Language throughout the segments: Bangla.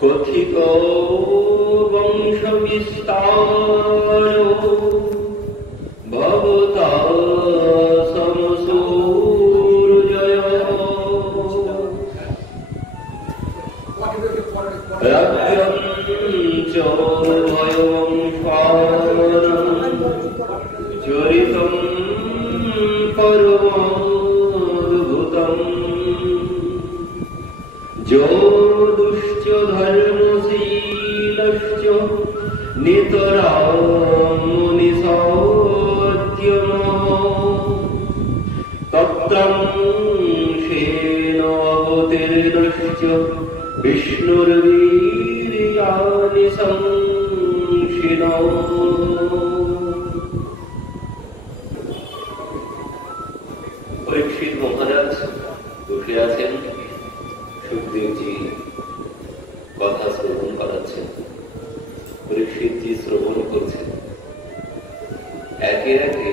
কথিত বংশ বিস্তার ভবতা সমসূর্যয় রাজ্যঞ্চ ভয়বংশারণম চরিতম পরমাদ্ভুতম যো দুশ্চ ধর্মশীলশ্চ নিতরাম মুনিসত্যমঃ তত্রাংশেন অবতীর্ণশ্চ বিষ্ণুর্বীর্যাণি সংশিনঃ। পরীক্ষিত মহারাজ বসে আছেন, সুখদেবজি কথা শ্রবণ করাচ্ছেন, পরীক্ষিতজি শ্রবণ করছেন। একে একে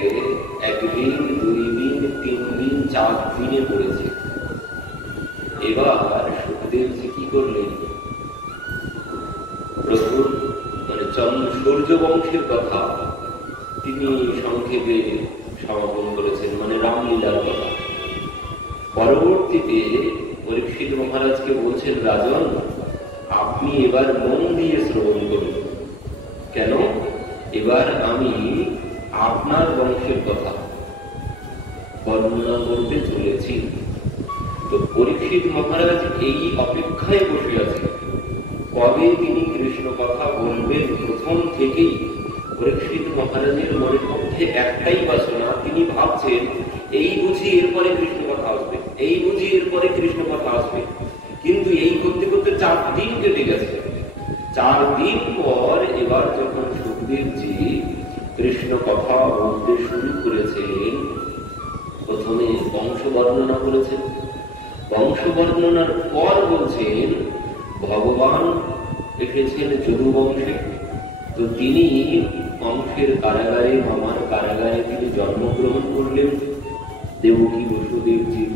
একদিন, দুই দিন, 3 দিন, 4 দিনে পড়েছে। এবার সুখদেবজি কি করলেন, প্রভুর সূর্য বংশের কথা তিনি সংক্ষেপে সমাপন করেছেন, রামলীলার কথা। পরবর্তীতে পরীক্ষিত মহারাজকে বলছেন, রাজন আপনি এবার মন দিয়ে শ্রবণ করুন। কেন? এবার আমি আপনার বংশের কথা বর্ণনা করতে চলেছি। তো পরীক্ষিত মহারাজ এই অপেক্ষায় বসে আছে, কবে তিনি কৃষ্ণ কথা বলবেন। প্রথম থেকেই পরীক্ষিত মহারাজের মনের মধ্যে একটাই বাসনা, তিনি ভাবছেন এই বুঝি এরপরে কৃষ্ণ কথা আসবে, এই বুঝি এরপরে কৃষ্ণ কথা আসবে। কিন্তু এই করতে করতে 4 দিন কেটে গেছে। 4 দিন পর এবার যখন সুখদেবজি কৃষ্ণ কথা বলতে শুরু করেছেন, প্রথমে বংশ বর্ণনা করেছেন। বংশ বর্ণনার পর বলছেন ভগবান এসেছেন যদু বংশে। তো তিনি বংশের কারাগারে, মামার কারাগারে তিনি জন্মগ্রহণ করলেন দেবকী বসুদেবজির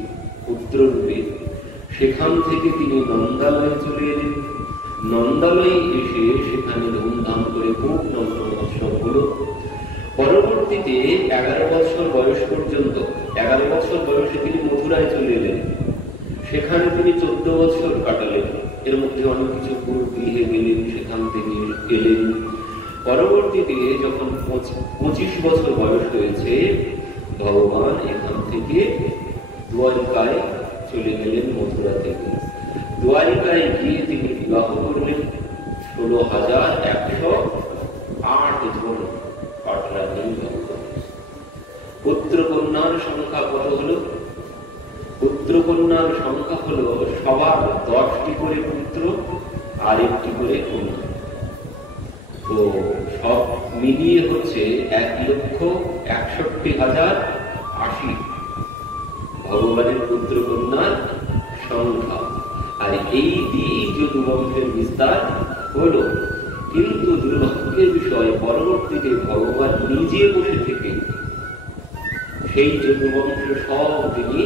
পুত্র রূপে। সেখান থেকে তিনি নন্দালয়ে চলে এলেন। নন্দালয়ে এসে সেখানে ধুমধাম করে খুব নন্দ মহোৎসব হলো। পরবর্তীতে 11 বছর বয়স পর্যন্ত, 11 বছর বয়সে তিনি মথুরায় চলে এলেন। সেখানে তিনি 14 বছর কাটালেন। এর মধ্যে অনেক কিছু গৃহে গেলেন, সেখান থেকে এলেন। পরবর্তীতে যখন 25 বছর বয়স হয়েছে, ভগবান এখান থেকে দ্বারিকায় চলে গেলেন। মথুরা থেকে দ্বারিকায় গিয়ে তিনি বিবাহ করলেন। 16,108 জন পাটরানী ভগবান। পুত্র কন্যার সংখ্যা কত হলো? পুত্র কন্যার সংখ্যা হলো সবার 10টি করে পুত্র আর 1টি করে কন্যা। তো সব মিলিয়ে হচ্ছে 1,61,080 ভগবানের পুত্র কন্যার সংখ্যা। আর এই দিয়ে যদু বংশের বিস্তার হলো। কিন্তু দুর্ভাগ্যের বিষয়, পরবর্তীতে ভগবান নিজে বসে থেকে সেই যদু বংশ সব তিনি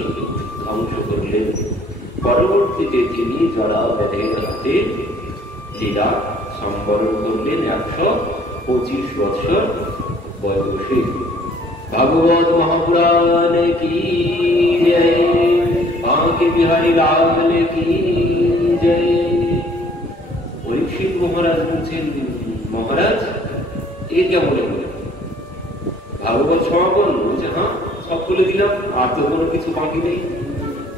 ধ্বংস করলেন। পরবর্তীতে তিনি জরা ব্যাধের হাতে লীলা সম্বরণ করলেন 125 বছর বয়সে। ভাগবত মহাপুরাণ কি জয়, বাঁকে বিহারী লাল কি জয়। পরীক্ষিত মহারাজ বলছেন, মহারাজ এ কেমন হলো? ভাগবত সমাপন? বলছে হ্যাঁ, সব বলে দিলাম, আর তো কোনো কিছু বাকি নেই।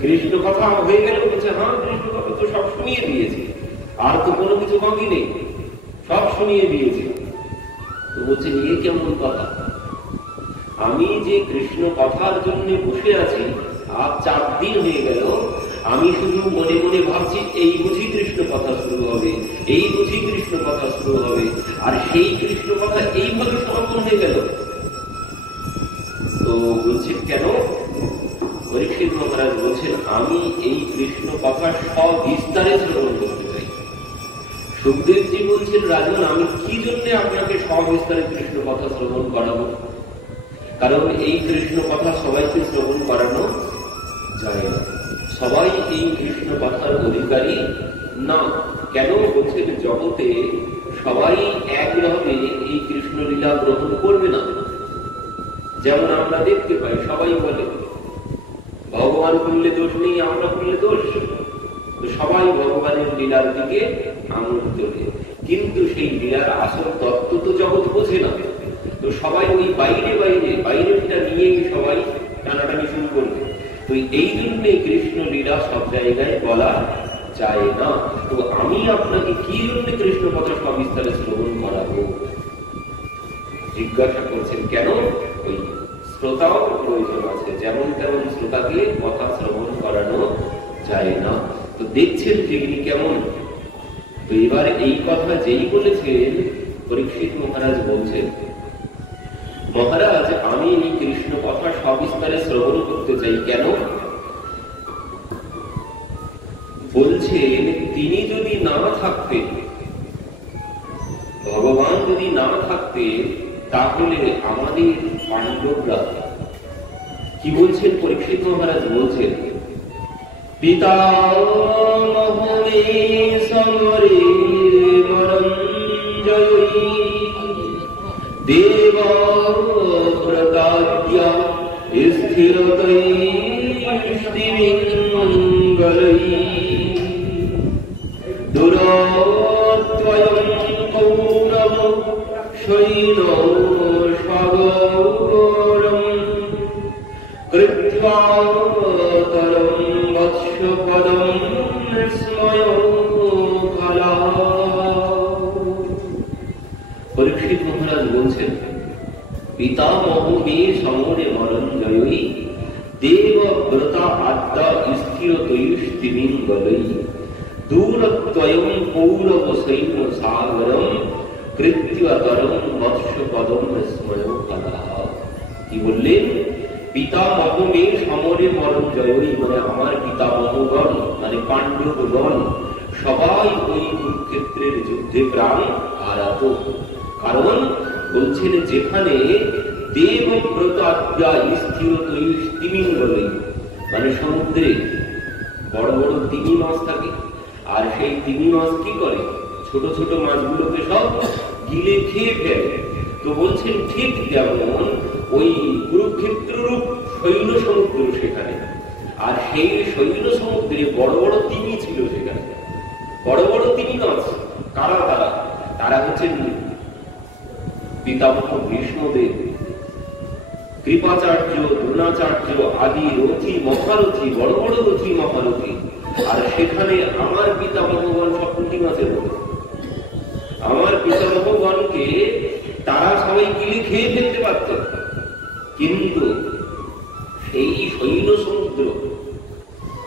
কৃষ্ণ কথা হয়ে গেল? বলছে হ্যাঁ, কৃষ্ণ কথা তো সব শুনিয়ে দিয়েছি, আর তো কোনো কিছু বাকি নেই, সব শুনিয়ে দিয়েছি। তো বলছে এ কেমন কথা? আমি যে কৃষ্ণ কথার জন্য বসে আছি, আর 4 দিন হয়ে গেল, আমি শুধু মনে মনে ভাবছি এই বুঝি কৃষ্ণ কথা শুরু হবে, এই বুঝি কৃষ্ণ কথা শুরু হবে, আর সেই কৃষ্ণ কথা এইভাবে সমাপন হয়ে গেল। তো বলছে কেন? পরীক্ষিত মহারাজ বলছেন, আমি এই কৃষ্ণ কথা সব বিস্তারে শ্রবণ করতে চাই। সুখদেবজি বলছেন, রাজন আমি কি জন্য আপনাকে সব বিস্তারে কৃষ্ণ কথা শ্রবণ করাবো? কারণ এই কৃষ্ণ কথা সবাইকে শ্রবণ করানো যায় না, সবাই এই কৃষ্ণ কথার অধিকারী না। কেন বলছেন জগতে সবাই একভাবে এই কৃষ্ণ লীলা গ্রহণ করবে না। যেমন আমরা দেখতে পাই সবাই বলে ভগবান করলে দোষ নেই, আমরা করলে দোষ। সবাই ভগবানের লীলার দিকে আঙুল তোলে, কিন্তু সেই লীলার আসল তত্ত্ব তো জগৎ বোঝে না। তো সবাই ওই বাইরেটা নিয়েই সবাই টানাটানি শুরু করবে। তো এই জন্য কৃষ্ণ লীলা সব জায়গায় বলা যায় না। তো আমি আপনাকে কি জন্য কৃষ্ণ কথা সবিস্তারে শ্রবণ করাবো জিজ্ঞাসা করছেন। কেন? ওই শ্রোতাও প্রয়োজন আছে, যেমন তেমন শ্রোতাকে কথা শ্রবণ করানো যায় না। তো দেখছেন তিনি কেমন। তো এবার এই কথা যেই বলেছেন পরীক্ষিত মহারাজ বলছেন, মহারাজ আমি এই কৃষ্ণ কথা সবিস্তারে শ্রবণ করতে চাই। কেন? বলছেন তিনি যদি না থাকতেন, ভগবান যদি না থাকতেন, তাহলে আমাদের পাণ্ডবরা কি বলছেন পরীক্ষিত মহারাজ বলছেন, পিতামহে সমরে মরঞ্জয়ী দেব প্রতাদ্য স্থিরতৈষ্টিমঙ্গলৈ দুরত্বয়ং কৌরব সৈন্য সাগরম কৃত্বা তরম বৎসপদম স্ময় ফলা। পরীক্ষিত মহারাজ বলছেন, পিতামহ মে সমরে মরঞ্জয়ী দেবব্রতা আদ্যা স্থিরতৈষ্টিমঙ্গলৈ দূরত্বয়ং কৌরব সৈন্য সাগরম কৃত্বা তরম বৎসপদম স্ময় ফলা। কি বললেন? পিতামহ মে সমরে মরঞ্জয়ী, মানে আমার পিতামহগণ মানে পাণ্ডবগণ সবাই ওই কুরুক্ষেত্রের যুদ্ধে প্রাণ হারাত। কারণ বলছেন যেখানে দেবব্রতা স্থিরতৈষ্টিমঙ্গলৈ, মানে সমুদ্রে বড় বড় তিমি মাছ থাকে, আর সেই তিমি মাছ কি করে? ছোট ছোট মাছগুলোকে সব গিলে খেয়ে ফেলে। তো বলছেন ঠিক যেমন ওই কুরুক্ষেত্র রূপ শৈল সমুদ্র সেখানে, আর সেই শৈল সমুদ্রে বড় বড় তিমি ছিল সেখানে, বড় বড় তিমি মাছ। কারা তারা? তারা হচ্ছেন পিতামহ ভীষ্মদেব, কৃপাচার্য, দ্রোণাচার্য আদি রথী মহারথী, বড় বড় রথী মহারথী। আর সেখানে আমার পিতামহগণ সব পুঁটি মাছের মতো। আমার পিতামহগণকে তারা সবাই গিলে খেয়ে ফেলতে পারত, কিন্তু সেই শৈল সমুদ্র,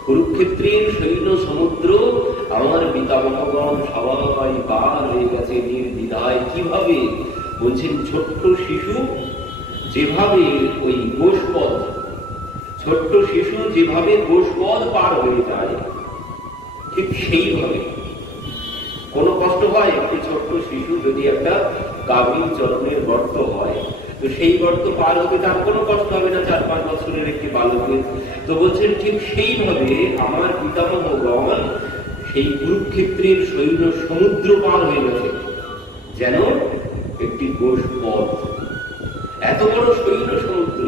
কুরুক্ষেত্রের শৈল সমুদ্র আমার পিতামহগণ সবাই পার হয়ে গেছে নির্দ্বিধায়। কিভাবে? বলছেন ছোট্ট শিশু যেভাবে ওই গোষ্পদ, ছোট্ট শিশু যেভাবে গোষ্পদ পার হয়ে যায়, ঠিক সেইভাবে। কোনো কষ্ট হয়? একটি ছোট্ট শিশু যদি একটা গাভীর চরণের গর্ত হয়, তো সেই গর্ত পার হতে তার কোনো কষ্ট হবে না 4-5 বছরের একটি বালকের। তো বলছেন ঠিক সেইভাবে আমার পিতামহগণ সেই কুরুক্ষেত্রের শৈল সমুদ্র পার হয়ে গেছে যেন একটি গোষ্পদ। এত বড় শৈল সমুদ্র,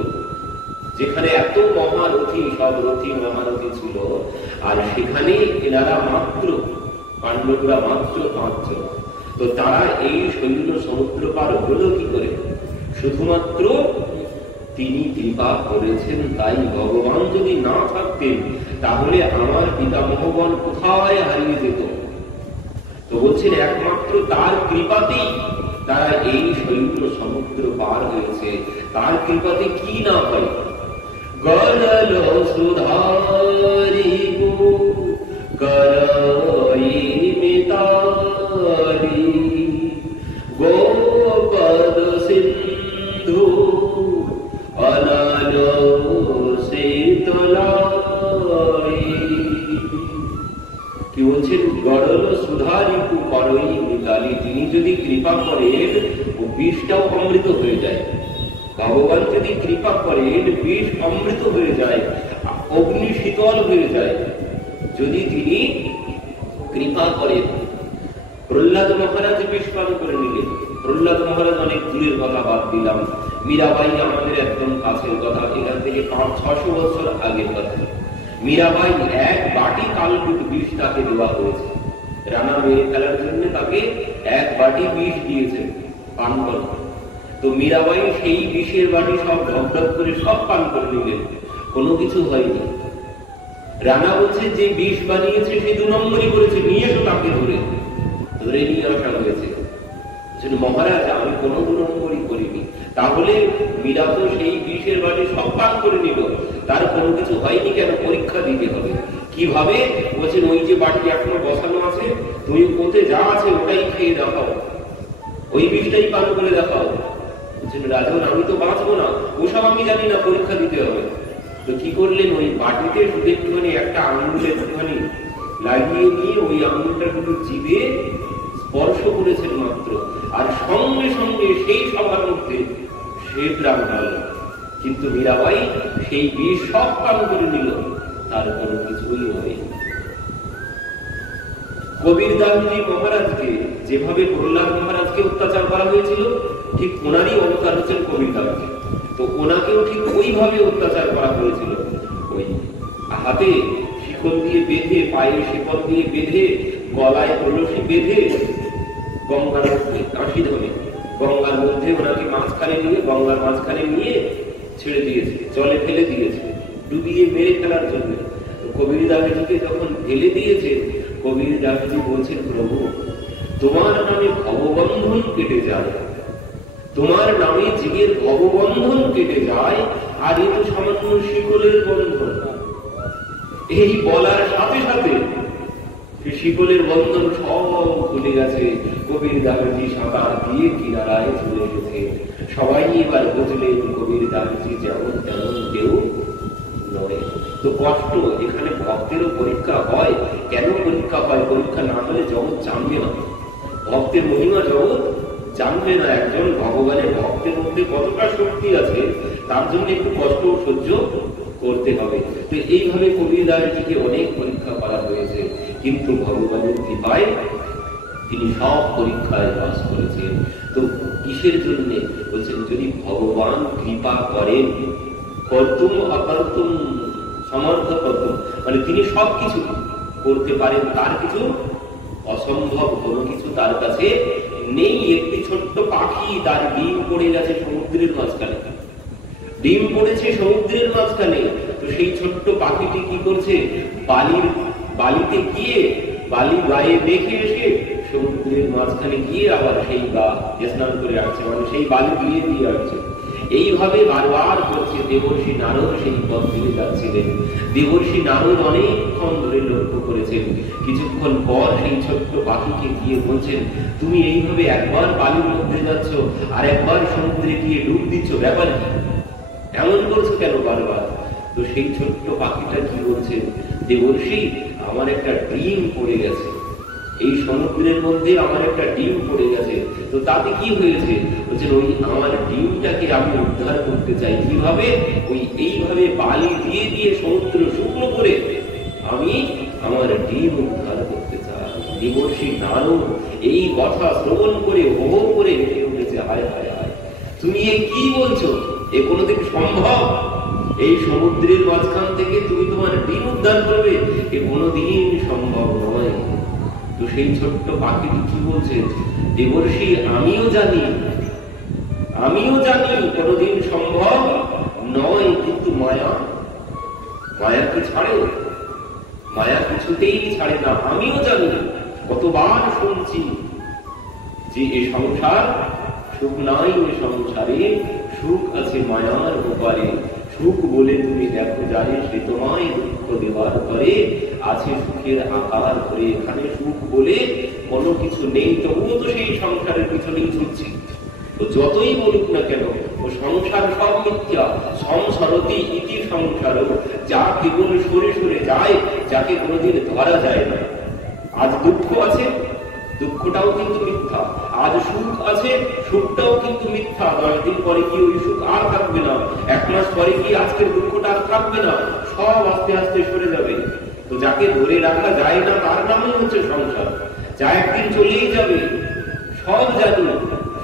যেখানে এত মহারথী, সব রথী মহারথী ছিল, আর সেখানে এনারা মাত্র, পাণ্ডবরা মাত্র 5 জন। তো তারা এই শৈল সমুদ্র পার হলো কি করে? শুধুমাত্র তিনি কৃপা করেছেন। তাই ভগবান যদি না থাকতেন তাহলে আমার পিতামহগণ কোথায় হারিয়ে যেত। তো বলছেন একমাত্র তার কৃপাতেই তারা এই শৈল সমুদ্র পার হয়েছে। তার কৃপাতে কি না হয়? গরল সুধারি করই মিতালি গোপদ সিন্ধু অনল শীতলাই। কি বলছেন? গরল সুধারিপু করই মিতালি, তিনি যদি কৃপা করেন ও বিষটাও অমৃত হয়ে যায়। ভগবান যদি কৃপা করেন বিষ অমৃত হয়ে যায়, অগ্নি শীতল হয়ে যায়। যদি তিনি কৃপা করেন প্রহ্লাদ মহারাজ বিষ পান করে নিলেন। প্রহ্লাদ মহারাজ অনেক দূরের কথা বাদ দিলাম, মীরাবাই আমাদের একদম কাছের কথা, এখান থেকে 500-600 বছর আগের কথা। মীরাবাই এক বাটি কালকুট বিষ তাকে দেওয়া হয়েছে, রানা মেরে ফেলার জন্য তাকে এক বাটি বিষ দিয়েছে পান কর। তো মীরাবাই সেই বিষের বাটি সব ঢকঢক করে সব পান করে নিলেন, কোনো কিছু হয়নি। রানা বলছে যে বিষ বানিয়েছে সে 2 নম্বরই করেছে, নিয়ে এসো তাকে ধরে নিয়ে আসা হয়েছে। মহারাজ আমি কোনো 2 নম্বরই করিনি। তাহলে মীরা তো সেই বিষের বাটি সব পান করে নিল, তার কোনো কিছু হয়নি কেন? পরীক্ষা দিতে হবে। কিভাবে? বলছেন ওই যে বাটি এখনো বসানো আছে, তুমি ওতে যা আছে ওটাই খেয়ে দেখাও, ওই বিষটাই পান করে দেখাও। বলছেন রাজন আমি তো বাঁচবো না, ওসব আমি জানি না, পরীক্ষা দিতে হবে। তো কি করলেন? ওই বাটিতে শুধু একটুখানি একটা আঙুলের একটুখানি লাগিয়ে নিয়ে ওই আঙুলটা শুধু জিভে স্পর্শ করেছেন মাত্র, আর সঙ্গে সঙ্গে সেই সবার মধ্যে সে প্রাণ গেল। কিন্তু মীরাবাই সেই বিষ সব পান করে নিল, তার কোনো কিছুই হয়নি। কবিরদাসজি মহারাজকে যেভাবে প্রহ্লাদ মহারাজকে অত্যাচার করা হয়েছিল, ঠিক ওনারই অবতার হচ্ছেন কবিরদাসজি। তো ওনাকেও ঠিক ওইভাবে অত্যাচার করা হয়েছিল। ওই হাতে শিকল দিয়ে বেঁধে, পায়ে শিকল দিয়ে বেঁধে, গলায় কলসি বেঁধে গঙ্গার মধ্যে কাশি ধরে গঙ্গার মধ্যে ওনাকে গঙ্গার মাঝখানে নিয়ে ছেড়ে দিয়েছে, জলে ফেলে দিয়েছে, ডুবিয়ে মেরে ফেলার জন্য। কবিরদাসজিকে যখন ফেলে দিয়েছে, কবিরদাসজি বলছেন প্রভু তোমার নামে ভববন্ধন কেটে যায়, তোমার নামে জীবের ভববন্ধন কেটে যায়, আর এ তো সামান্য শিকলের বন্ধন। এই বলার সাথে সাথে শিকলের বন্ধন সব খুলে গেছে। কবিরদাসজি সাঁতার দিয়ে কিনারায় চলে গেছে। সবাই এবার বুঝলেন কবিরদাসজি যেমন তেমন কেউ নয়। তো কষ্ট এখানে ভক্তেরও পরীক্ষা হয়। কেন পরীক্ষা হয়? পরীক্ষা না হলে জগৎ জানবে না, ভক্তের মহিমা জগৎ জানবে না। একজন ভগবানের ভক্তের মধ্যে কতটা শক্তি আছে তার জন্য একটু কষ্ট সহ্য করতে হবে। তো এইভাবে কবিরদাসজিকে অনেক পরীক্ষা করা হয়েছে, কিন্তু ভগবানের কৃপায় তিনি সব পরীক্ষায় পাস করেছেন। তো কিসের জন্য? বলছেন যদি ভগবান কৃপা করেন, কর্তুম অকর্তুম সমর্থ কর্তুম, মানে তিনি সবকিছু করতে পারেন, তার কিছু অসম্ভব কোনো কিছু তার কাছে নেই। একটি ছোট্ট পাখি, তার ডিম পড়ে গেছে সমুদ্রের মাঝখানে, ডিম পড়েছে সমুদ্রের মাঝখানে। তো সেই ছোট্ট পাখিটি কি করছে? বালিতে গিয়ে বালি গায়ে দেখে এসে সমুদ্রের মাঝখানে গিয়ে আবার সেই স্নান করে আসছে, মানে সেই বালি দিয়ে আসছে। এইভাবে বারবার করছে। দেবর্ষি নারদ সেই পথ দিয়ে যাচ্ছিলেন। দেবর্ষি নারদ অনেকক্ষণ ধরে লক্ষ্য করেছেন। কিছুক্ষণ পর সেই ছোট্ট পাখিকে গিয়ে বলছেন তুমি এইভাবে একবার বালির মধ্যে যাচ্ছ আর একবার সমুদ্রে গিয়ে ডুব দিচ্ছ, ব্যাপার কি? এমন করছো কেন বারবার? তো সেই ছোট্ট পাখিটা কি বলছে? দেবর্ষি আমার একটা ডিম পড়ে গেছে, এই সমুদ্রের মধ্যে আমার একটা ডিম পড়ে গেছে। তো তাতে কি হয়েছে? বলছেন ওই আমার ডিমটাকে আমি উদ্ধার করতে চাই। কিভাবে? ওই এইভাবে বালি দিয়ে দিয়ে সমুদ্র শুকনো করে আমি আমার ডিম উদ্ধার করতে চাই। দেবর্ষি নারদ এই কথা শ্রবণ করে হো করে হেঁটে উঠেছে, হায় হায় হায়, তুমি এ কি বলছো? এ কোনোদিন সম্ভব? এই সমুদ্রের মাঝখান থেকে তুমি তোমার ডিম উদ্ধার করবে? এ কোনোদিন সম্ভব নয়। তো সেই ছোট্ট পাখিটি কি বলছে? দেবর্ষি আমিও জানি কোনোদিন সম্ভব নয়, কিন্তু মায়া কি ছাড়ে? মায়া কিছুতেই ছাড়ে না। আমিও জানি, কতবার শুনছি যে এ সংসার সুখ নাই, এ সংসারে সুখ আছে মায়ার উপারে। সুখ বলে তুমি দেখো যারে, সে তোমায় দুঃখ দেওয়ার করে, আছে সুখের আকার ধরে। এখানে সুখ বলে কোনো কিছু নেই, তবুও তো সেই সংসারের পিছনেই ছুটছি। তো যতই বলুক না কেন ও সংসার সব মিথ্যা। সংসারতি ইতি সংসার, যা কেবল সরে সরে যায়, যাকে কোনোদিন ধরা যায় না। আজ দুঃখ আছে, দুঃখটাও কিন্তু মিথ্যা। আজ সুখ আছে, সুখটাও কিন্তু মিথ্যা। 10 দিন পরে কি ওই সুখ আর থাকবে না? 1 মাস পরে কি আজকের দুঃখটা আর থাকবে না? সব আস্তে আস্তে সরে যাবে। তো যাকে ধরে রাখা যায় না তার নামই হচ্ছে সংসার। যা একদিন চলেই যাবে। সব জানি,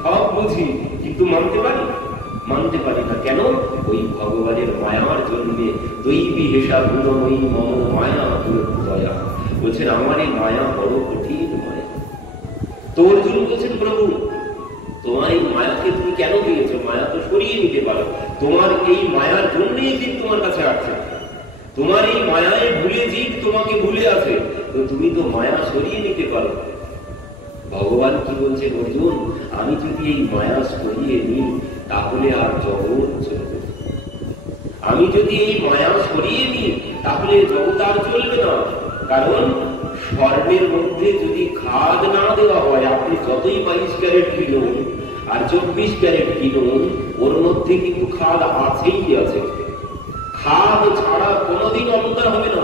সব বুঝি, কিন্তু মানতে পারি না। কেন? ওই ভগবানের মায়ার জন্য। দৈবী হেসা গুণময়ী মম মায়া দয়া। বলছেন আমার এই মায়া বড় কঠিন মায়া। তো অর্জুন বলছেন প্রভু তোমার এই মায়াকে তুমি কেন দিয়েছো? মায়া তো সরিয়ে নিতে পারো। তোমার এই মায়ার জন্যই জীব তোমার কাছে আসছে। তোমার এই মায়ায় ভুলে জীব তোমাকে ভুলে আছে, তো তুমি তো মায়া সরিয়ে নিতে পারো। ভগবান কি বলছে? অর্জুন আমি যদি এই মায়া সরিয়ে নিই তাহলে আর জগৎ চলবে। আমি যদি এই মায়া সরিয়ে নিই তাহলে জগৎ আর চলবে না। কারণ স্বর্ণের মধ্যে যদি খাদ না দেওয়া হয়, আপনি যতই 22 ক্যারেট কিনুন আর 24 ক্যারেট কিনুন, ওর মধ্যে কিন্তু খাদ আছেই আছে। খাদ ছাড়া কোনোদিন অলঙ্কার হবে না।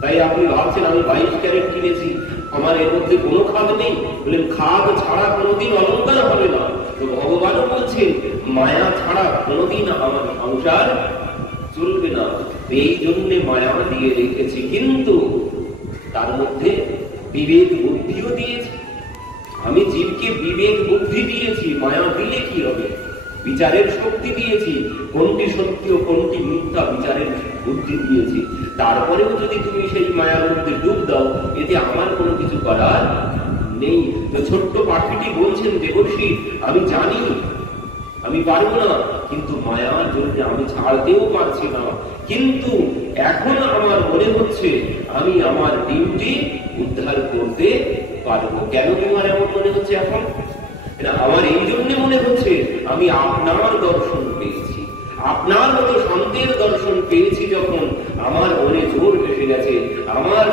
তাই আপনি ভাবছেন আমি 22 ক্যারেট কিনেছি, আমার এর মধ্যে কোনো খাদ নেই। বলেন খাদ ছাড়া কোনোদিন অলঙ্কার হবে না। তো ভগবানও বলছেন মায়া ছাড়া কোনোদিন আমার সংসার চলবে না। এই জন্য মায়া দিয়ে রেখেছি, কিন্তু তার মধ্যে বিবেক বুদ্ধিও দিয়েছি। আমি জীবকে বিবেক বুদ্ধি দিয়েছি, মায়া দিলে কি হবে? বিচারের শক্তি দিয়েছি, কোনটি সত্য কোনটি মিথ্যা বিচারের বুদ্ধি দিয়েছি। তারপরেও যদি তুমি সেই মায়ার মধ্যে ডুব দাও, এতে আমার কোনো কিছু করার নেই। তো ছোট্ট পাখিটি বলছেন দেবর্ষি আমি জানি আমি পারবো না, কিন্তু মায়ার জন্য আমি ছাড়তেও পারছি না। কিন্তু এখন আমার মনে হচ্ছে আমি আমার ডিউটি উদ্ধার করতে পারবো। কেন তোমার এমন মনে হচ্ছে এখন? আমার এই জন্য মনে হচ্ছে আমি আপনার দর্শন পেয়েছি, আপনার মতো শান্তির দর্শন পেয়েছি। যখন আমার মনে জোর এসে গেছে, আমার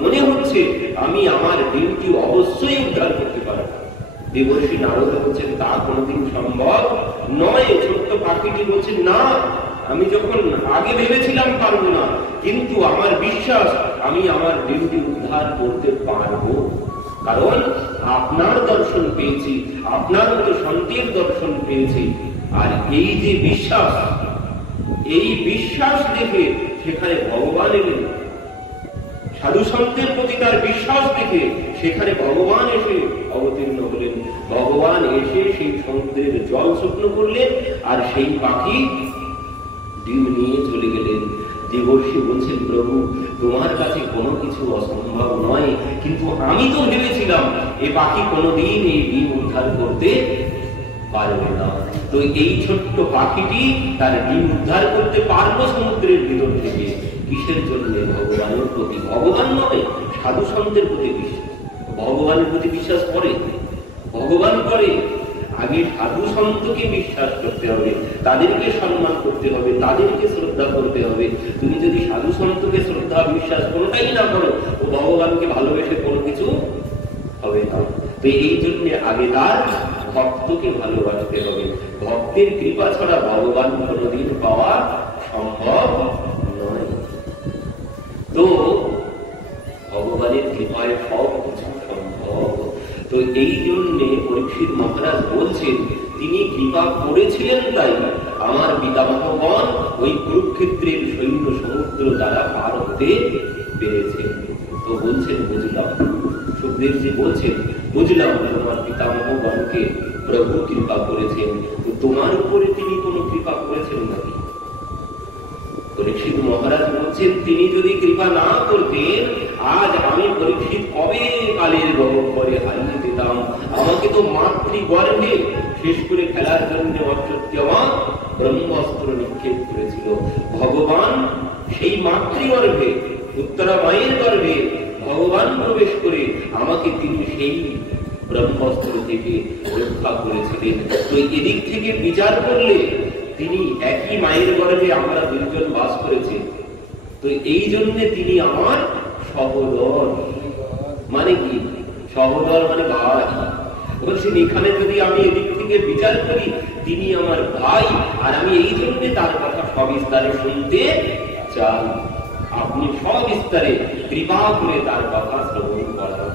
মনে হচ্ছে আমি আমার ডিউটি অবশ্যই উদ্ধার করতে পারবো। দেবর্ষি নারদ বলছেন তা কোনোদিন সম্ভব নয়। ছোট্ট পাখিটি বলছেন না, আমি যখন আগে ভেবেছিলাম পারবো না, কিন্তু আমার বিশ্বাস আমি আমার ডিউটি উদ্ধার করতে পারবো। কারণ আপনার দর্শন পেয়েছি, আপনার মতো শান্তির দর্শন পেয়েছি। আর এই যে বিশ্বাস, এই বিশ্বাস দেখে সেখানে ভগবান এলেন। সাধু সন্তের প্রতি তার বিশ্বাস দেখে সেখানে ভগবান এসে অবতীর্ণ হলেন। ভগবান এসে সেই সমুদ্রের জল শুকনো করলেন, আর সেই পাখি ডিম নিয়ে চলে গেলেন। দেবর্ষি বলছেন প্রভু তোমার কাছে কোনো কিছু অসম্ভব নয়, কিন্তু আমি তো ভেবেছিলাম এ পাখি কোনোদিন এই ডিম উদ্ধার করতে পারবে না। তো এই ছোট্ট পাখিটি তার ডিম উদ্ধার করতে পারলো সমুদ্রের ভিতর থেকে। কিসের জন্য? ভগবানের প্রতি। ভগবান নয়, সাধু সন্তের প্রতি বিশ্বাস। ভগবানের প্রতি বিশ্বাস করে, ভগবান করে। আগে সাধু সন্তকে বিশ্বাস করতে হবে, তাদেরকে সম্মান করতে হবে, তাদেরকে শ্রদ্ধা করতে হবে। তুমি যদি সাধু সন্তকে শ্রদ্ধা বিশ্বাস কোনোটাই না করো, ও ভগবানকে ভালোবেসে কোনো কিছু হবে না। তো এই জন্য আগে তার ভক্তকে ভালোবাসতে হবে। ভক্তের কৃপা ছাড়া ভগবান কোনোদিন পাওয়া সম্ভব নয়। তো ভগবানের কৃপায় সব কিছু সম্ভব। তো এই জন্যে পরীক্ষিত মহারাজ বলছেন তিনি কৃপা করেছিলেন, তাই আমার পিতামহগণ ওই কুরুক্ষেত্রের সৈন্য সমুদ্র দ্বারা পার হতে পেরেছেন। তো বলছেন বুঝলাম, সুখদেবজি বলছেন বুঝলাম তোমার পিতামহগণকে প্রভু কৃপা করেছেন, তো তোমার উপরে তিনি কোন কৃপা করেছেন নাকি? পরীক্ষিত মহারাজ বলছেন তিনি যদি কৃপা না করতেন আজ আমি পরীক্ষিত কবে কালের গহ্বরে হারিয়ে দিতাম। আমাকে তো মাতৃগর্ভে শেষ করে ফেলার জন্য অশ্বত্থমা ব্রহ্মাস্ত্র নিক্ষেপ করেছিল। ভগবান সেই মাতৃগর্ভে, উত্তরা মায়ের গর্ভে ভগবান প্রবেশ করে আমাকে তিনি সেই ব্রহ্মাস্ত্র থেকে রক্ষা করেছিলেন। তো এদিক থেকে বিচার করলে তিনি একই মায়ের গর্ভে আমরা দুজন বাস করেছি। তো এই জন্য তিনি আমার সহোদর। মানে কি? সহোদর মানে ভাই। বলছেন এখানে যদি আমি এদিক থেকে বিচার করি তিনি আমার ভাই, আর আমি এই জন্য তার কথা সবিস্তারে শুনতে চাই। আপনি সবিস্তারে কৃপা করে তার কথা শ্রবণ করান।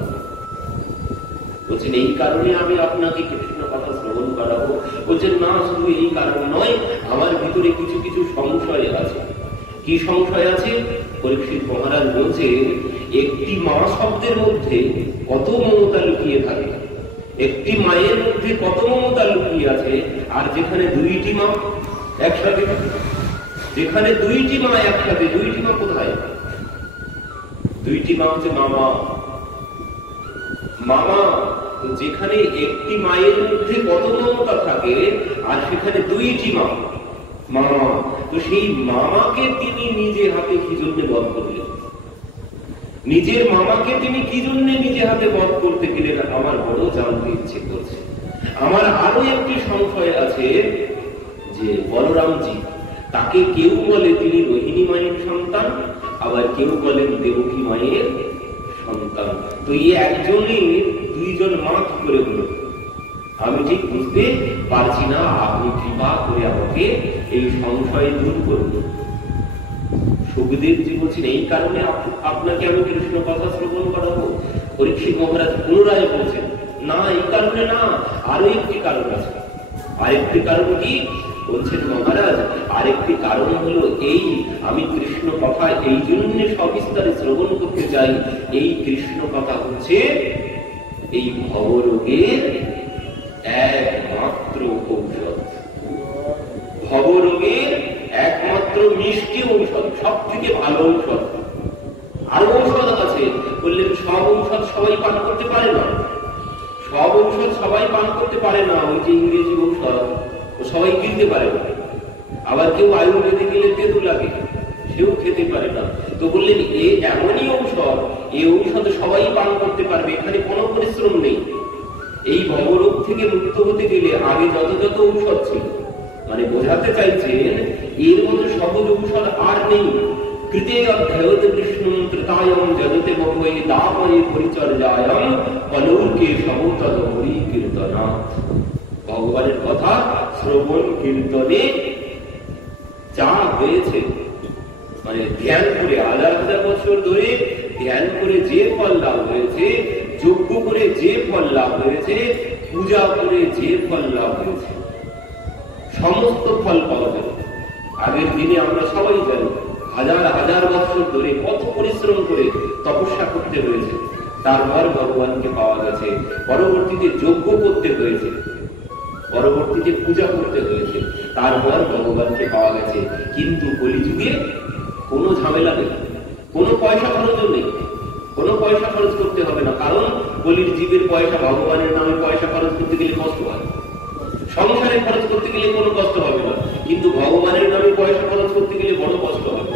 বলছেন এই কারণে আমি আপনাকে কৃষ্ণ কথা শ্রবণ করাবো। বলছেন না, শুধু এই কারণ নয়, আমার ভিতরে কিছু কিছু সংশয় আছে। কি সংশয় আছে? পরীক্ষিত মহারাজ বলছেন একটি মা শব্দের মধ্যে কত মমতা লুকিয়ে থাকে, একটি মায়ের মধ্যে কত মমতা লুকিয়ে আছে। আর যেখানে দুইটি মা একসাথে, যেখানে দুইটি মা একসাথে, দুইটি মা কোথায়? দুইটি মা হচ্ছে মামা, মামা। তো যেখানে একটি মায়ের মধ্যে কত মমতা থাকে আর সেখানে দুইটি মা, মামা। তো সেই মামাকে তিনি নিজে হাতে কি জন্য বধ করলেন? নিজের মামাকে তিনি কি জন্য নিজে হাতে বধ করতে গেলেন? আমার বড় জানতে ইচ্ছে করছে। আমার আরো একটি সংশয় আছে যে বলরামজি, তাকে কেউ বলে তিনি রোহিণী মায়ের সন্তান, আবার কেউ বলেন দেবকী মায়ের সন্তান। তো এই একজনের দুইজন মা কি করে হলো আমি ঠিক বুঝতে পারছি না। আপনি কৃপা করে আমাকে এই সংশয় দূর করুন। সুখদেবজি বলছেন এই কারণে আপনাকে আমি কৃষ্ণ কথা শ্রবণ করাবো। পরীক্ষিত মহারাজ পুনরায় বলছেন না, এই কারণে না, আরো একটি কারণ আছে। আরেকটি কারণ কি? বলছেন মহারাজ আরেকটি কারণ হলো এই, আমি কৃষ্ণ কথা এই জন্য সবিস্তারে শ্রবণ করতে চাই। এই কৃষ্ণ কথা হচ্ছে এই ভবরোগের একমাত্র ঔষধ, ভবরোগের একমাত্র মিষ্টি ঔষধ, সব থেকে ভালো ঔষধ। আরো ঔষধ আছে, বললেন সব ঔষধ সবাই পান করতে পারে না, সব ঔষধ সবাই পান করতে পারে না। ওই যে ইংরেজি ঔষধ সবাই কিনতে পারে না, আবার কেউ আয়ুর্বেদে গেলে তেঁতু লাগে, সেও খেতে পারে না। তো বললেন এ এমনই ঔষধ, এই ঔষধ সবাই পান করতে পারবে, এখানে কোনো পরিশ্রম নেই। এই ভবরোগ থেকে মুক্ত হতে গেলে আগে যত যত ঔষধ ছিল, মানে বোঝাতে চাইছেন এর মতো সহজ ঔষধ আর নেই। কৃতে অধ্যায়ত কৃষ্ণম ত্রিতায়ম জগতে ভবে দাময়ে পরিচর্যায়ম অলৌকে সবতদ হরি কীর্তনাথ। ভগবানের কথা শ্রবণ কীর্তনে যা হয়েছে, মানে ধ্যান করে হাজার হাজার বছর ধরে ধ্যান করে যে ফল লাভ হয়েছে, যজ্ঞ করে যে ফল লাভ হয়েছে, পূজা করে যে ফল লাভ হয়েছে, সমস্ত ফল পাওয়া যাবে। আগের দিনে আমরা সবাই জানি হাজার হাজার বছর ধরে কত পরিশ্রম করে তপস্যা করতে হয়েছে, তারপর ভগবানকে পাওয়া গেছে। পরবর্তীতে যজ্ঞ করতে হয়েছে, পরবর্তীতে পূজা করতে হয়েছে, তারপর ভগবানকে পাওয়া গেছে। কিন্তু কলিযুগে কোনো ঝামেলা নেই, কোনো পয়সা খরচও নেই, কোনো পয়সা খরচ করতে হবে না। কারণ কলির জীবের পয়সা, ভগবানের নামে পয়সা খরচ করতে গেলে কষ্ট হয়, সংসারে খরচ করতে গেলে কোনো কষ্ট হবে না, কিন্তু ভগবানের নামে পয়সা খরচ করতে গেলে বড় কষ্ট হবে।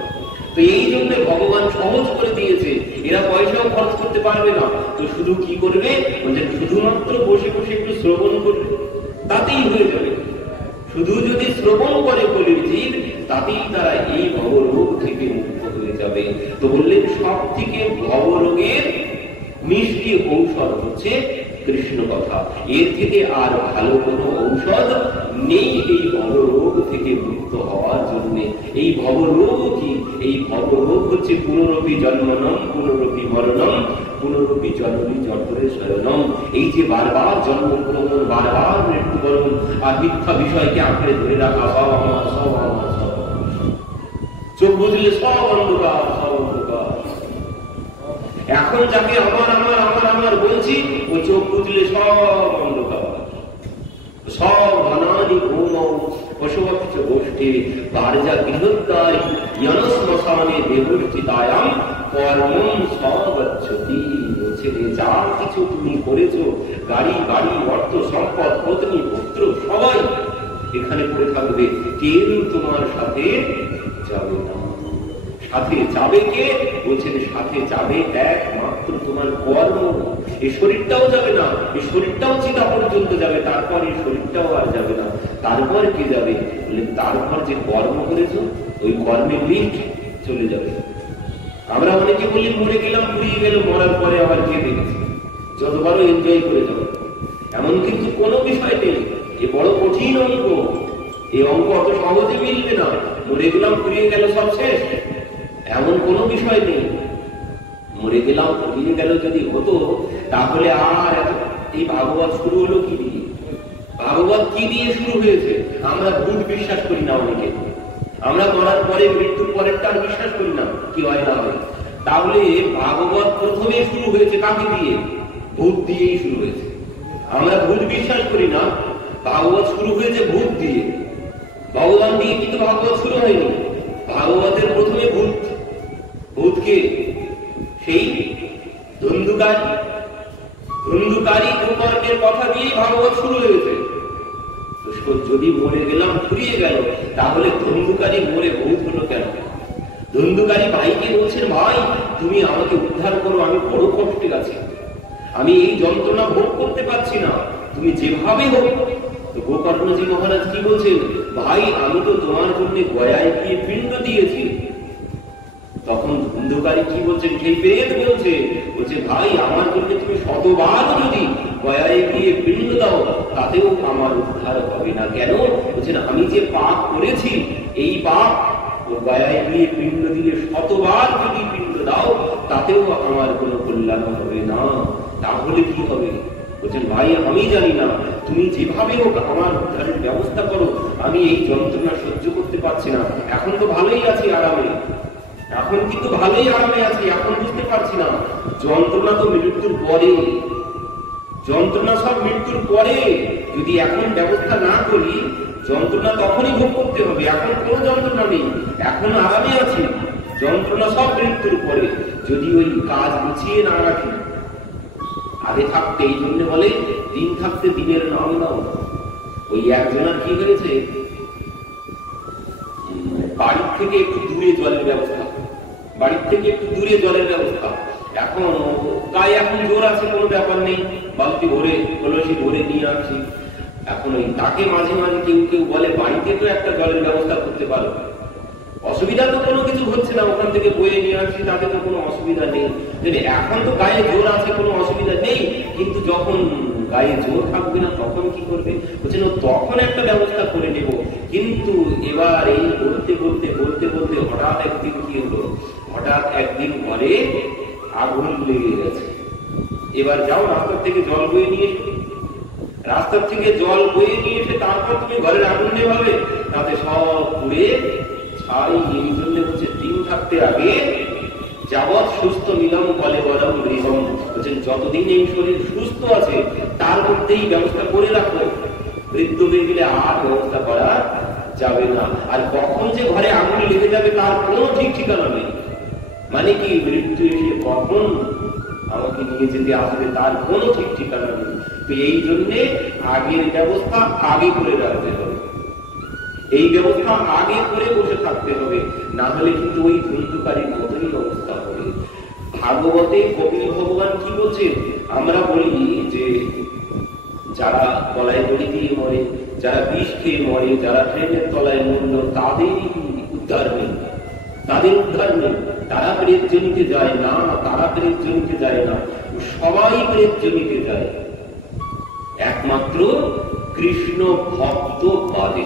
তো এই জন্য ভগবান সহজ করে দিয়েছে, এরা পয়সাও খরচ করতে পারবে না। তো শুধু কি করবে? শুধুমাত্র বসে বসে একটু শ্রবণ করবে, তাতেই হয়ে যাবে। শুধু যদি শ্রবণ করে কলির জীব, তাতেই তারা এই ভবরোগ থেকে মুক্ত হয়ে যাবে। তো বললেন সব থেকে ভবরোগের মিষ্টি ঔষধ হচ্ছে কৃষ্ণ কথা। এর থেকে আর ভালো কোনো ঔষধ নেই এই ভবরোগ থেকে মুক্ত হওয়ার জন্য। এই ভবরোগ কি? এই ভবরোগ হচ্ছে পুনরপি জন্মনম পুনরপি মরণম পুনরপি জন্মী জঠরে শয়নম। এই যে বারবার জন্মগ্রহণ, বারবার মৃত্যুবরণ আর মিথ্যা বিষয়কে আঁকড়ে ধরে রাখা, সব আমার, সব আমার, সব চোখ বুঝলে সব অন্ধকার, সব অন্ধকার। এখন যাকে আমার আমার আমার আমার বলছি, ও চোখ বুঝলে সব অন্ধকার, সব ধনানি ভৌম পশুপক্ষ গোষ্ঠী বার্যা গৃহোদ্দায় শ্মশানে দেবর্চিতায়াম কর্মম সবচ্ছতি। বলছে যা কিছু তুমি করেছো, গাড়ি বাড়ি অর্থ সম্পদ পত্নী পুত্র সবাই এখানে পড়ে থাকবে, কেউ তোমার সাথে যাবে না। সাথে যাবে কে? বলছেন সাথে যাবে একমাত্র তোমার কর্ম। এই শরীরটাও যাবে না, এই শরীরটাও চিতা পর্যন্ত যাবে, তারপর এই শরীরটাও আর যাবে না। তারপর কি যাবে? তারপর যে কর্ম করেছো ওই কর্মের লিস্ট চলে যাবে। আমরা অনেকে বলি মরে গেলাম, ফুরিয়ে গেল, মরার পরে আবার কে দেখেছে, যতবারও এনজয় করে যাবে। এমন কিন্তু কোনো বিষয় নেই। এ বড় কঠিন অঙ্ক, এই অঙ্ক অত সহজে মিলবে না। মরে গেলাম, ফুরিয়ে গেল, সব শেষ, এমন কোনো বিষয় নেই। মরে গেলাম, ফুরিয়ে গেল যদি হতো, তাহলে আর এই ভাগবত শুরু হলো কি দিয়ে? ভাগবত কি দিয়ে শুরু হয়েছে? আমরা ভূত বিশ্বাস করি না অনেকে, আমরা মরার পরে মৃত্যুর পরেরটা আর বিশ্বাস করি না, কি হয় না হয়। তাহলে ভাগবত প্রথমে শুরু হয়েছে কাকে দিয়ে? ভূত দিয়েই শুরু হয়েছে। আমরা ভূত বিশ্বাস করি না, ভাগবত শুরু হয়েছে ভূত দিয়ে। ভগবান দিয়ে কিন্তু ভাগবত শুরু হয়নি। ভাগবতের প্রথমে ভূত। ভূতকে? সেই ধুন্ধুকারী কুকর্মের কথা দিয়েই ভাগবত শুরু হয়েছে। যদি মরে গেলাম ফুরিয়ে গেল, তাহলে ধুন্ধুকারী মরে ভূত হলো কেন? ধুন্ধুকারী ভাইকে বলছেন, ভাই তুমি আমাকে উদ্ধার করো, আমি বড় কষ্টে আছি, আমি এই যন্ত্রণা ভোগ করতে পারছি না, তুমি যেভাবে হোক। গোকর্ণজি মহারাজ কি বলছেন? ভাই আমি তো তোমার জন্য গয়ায় গিয়ে পিণ্ড দিয়েছি। তখন ধুন্ধুকারী কি বলছেন? সেই প্রেত বলছে ভাই আমার জন্য তুমি শতবার যদি গয়ায় গিয়ে পিণ্ড দাও, তাতেও আমার উদ্ধার হবে না। কেন? বলছেন আমি যে পাপ করেছি, এই পাপ গয়ায় গিয়ে পিণ্ড দিলে শতবার যদি পিণ্ড দাও, তাতেও আমার কোনো কল্যাণ হবে না। তাহলে কি হবে? বলছেন ভাই আমি জানি না, তুমি যেভাবে হোক আমার উদ্ধারের ব্যবস্থা করো, আমি এই যন্ত্রণা সহ্য করতে পারছি না। এখন তো ভালোই আছি আরামে, এখন কিন্তু ভালোই আরামে আছি, এখন বুঝতে পারছি না যন্ত্রণা তো মৃত্যুর পরে, যন্ত্রণা সব মৃত্যুর পরে। যদি এখন ব্যবস্থা না করি, যন্ত্রণা তখনই ভোগ করতে হবে। এখন কোনো যন্ত্রণা নেই, এখন আরামে আছি, যন্ত্রণা সব মৃত্যুর পরে। যদি ওই কাজ গুছিয়ে না রাখি, আগে থাকতে, এই জন্য বলে দিন থাকতে দিনের নাম নাও। ওই একজনের কি হয়েছে, বাড়ির থেকে একটু দূরে জলের ব্যবস্থা, বাড়ির থেকে একটু দূরে জলের ব্যবস্থা। এখন গায়ে এখন জোর আছে, কোনো ব্যাপার নেই, বালতি ভরে কলসি ভরে নিয়ে আসছি। এখন ওই তাকে মাঝে মাঝে কেউ কেউ বলে বাড়িতে তো একটা জলের ব্যবস্থা করতে পারো, অসুবিধা তো কোনো কিছু হচ্ছে না, ওখান থেকে বয়ে নিয়ে আসছি, তাতে তো কোনো অসুবিধা নেই। এখন তো গায়ে জোর আছে, কোনো অসুবিধা নেই, কিন্তু যখন গায়ে জোর থাকবে না তখন কি করবে? বলছেন তখন একটা ব্যবস্থা করে নেব। কিন্তু এবার এই বলতে বলতে বলতে বলতে হঠাৎ একদিন কি হলো, হঠাৎ একদিন ঘরে আগুন লেগে গেছে। এবার যাও রাস্তার থেকে জল বয়ে নিয়ে এসো, রাস্তার থেকে জল বয়ে নিয়ে এসে তারপর তুমি ঘরের আগুন নেভাবে, তাতে সব পুড়ে ছাই। এই জন্য হচ্ছে দিন থাকতে আগে যাবৎ সুস্থ নিলাম বলে বরং গৃহম, বলছেন যতদিন এই শরীর সুস্থ আছে তার মধ্যেই ব্যবস্থা করে রাখো, মৃত্যু হয়ে গেলে আর ব্যবস্থা করা যাবে না। আর কখন যে ঘরে আগুন লেগে যাবে তার কোনো ঠিক ঠিকানা নেই। মানে কি, মৃত্যু এসে কখন আমাকে নিয়ে যেতে আসবে তার কোনো ঠিক ঠিকানা নেই। তো এই জন্যে আগের ব্যবস্থা আগে করে রাখতে হবে, এই ব্যবস্থা আগে করে বসে থাকতে হবে, না হলে কিন্তু ওই ধুন্ধুকারীর মতনই অবস্থা হবে। ভাগবতে কপিল ভগবান কি বলছেন? আমরা বলি যে যারা গলায় দড়ি দিয়ে মরে, যারা বিষ খেয়ে মরে, যারা ট্রেনের তলায় মরল, তাদের উদ্ধার নেই, তাদের উদ্ধার নেই। তারা প্রেত জনিতে যায় না, তারা প্রেত জনিতে যায় না, সবাই প্রেত জনিতে যায়, একমাত্র কৃষ্ণ ভক্ত বাদে,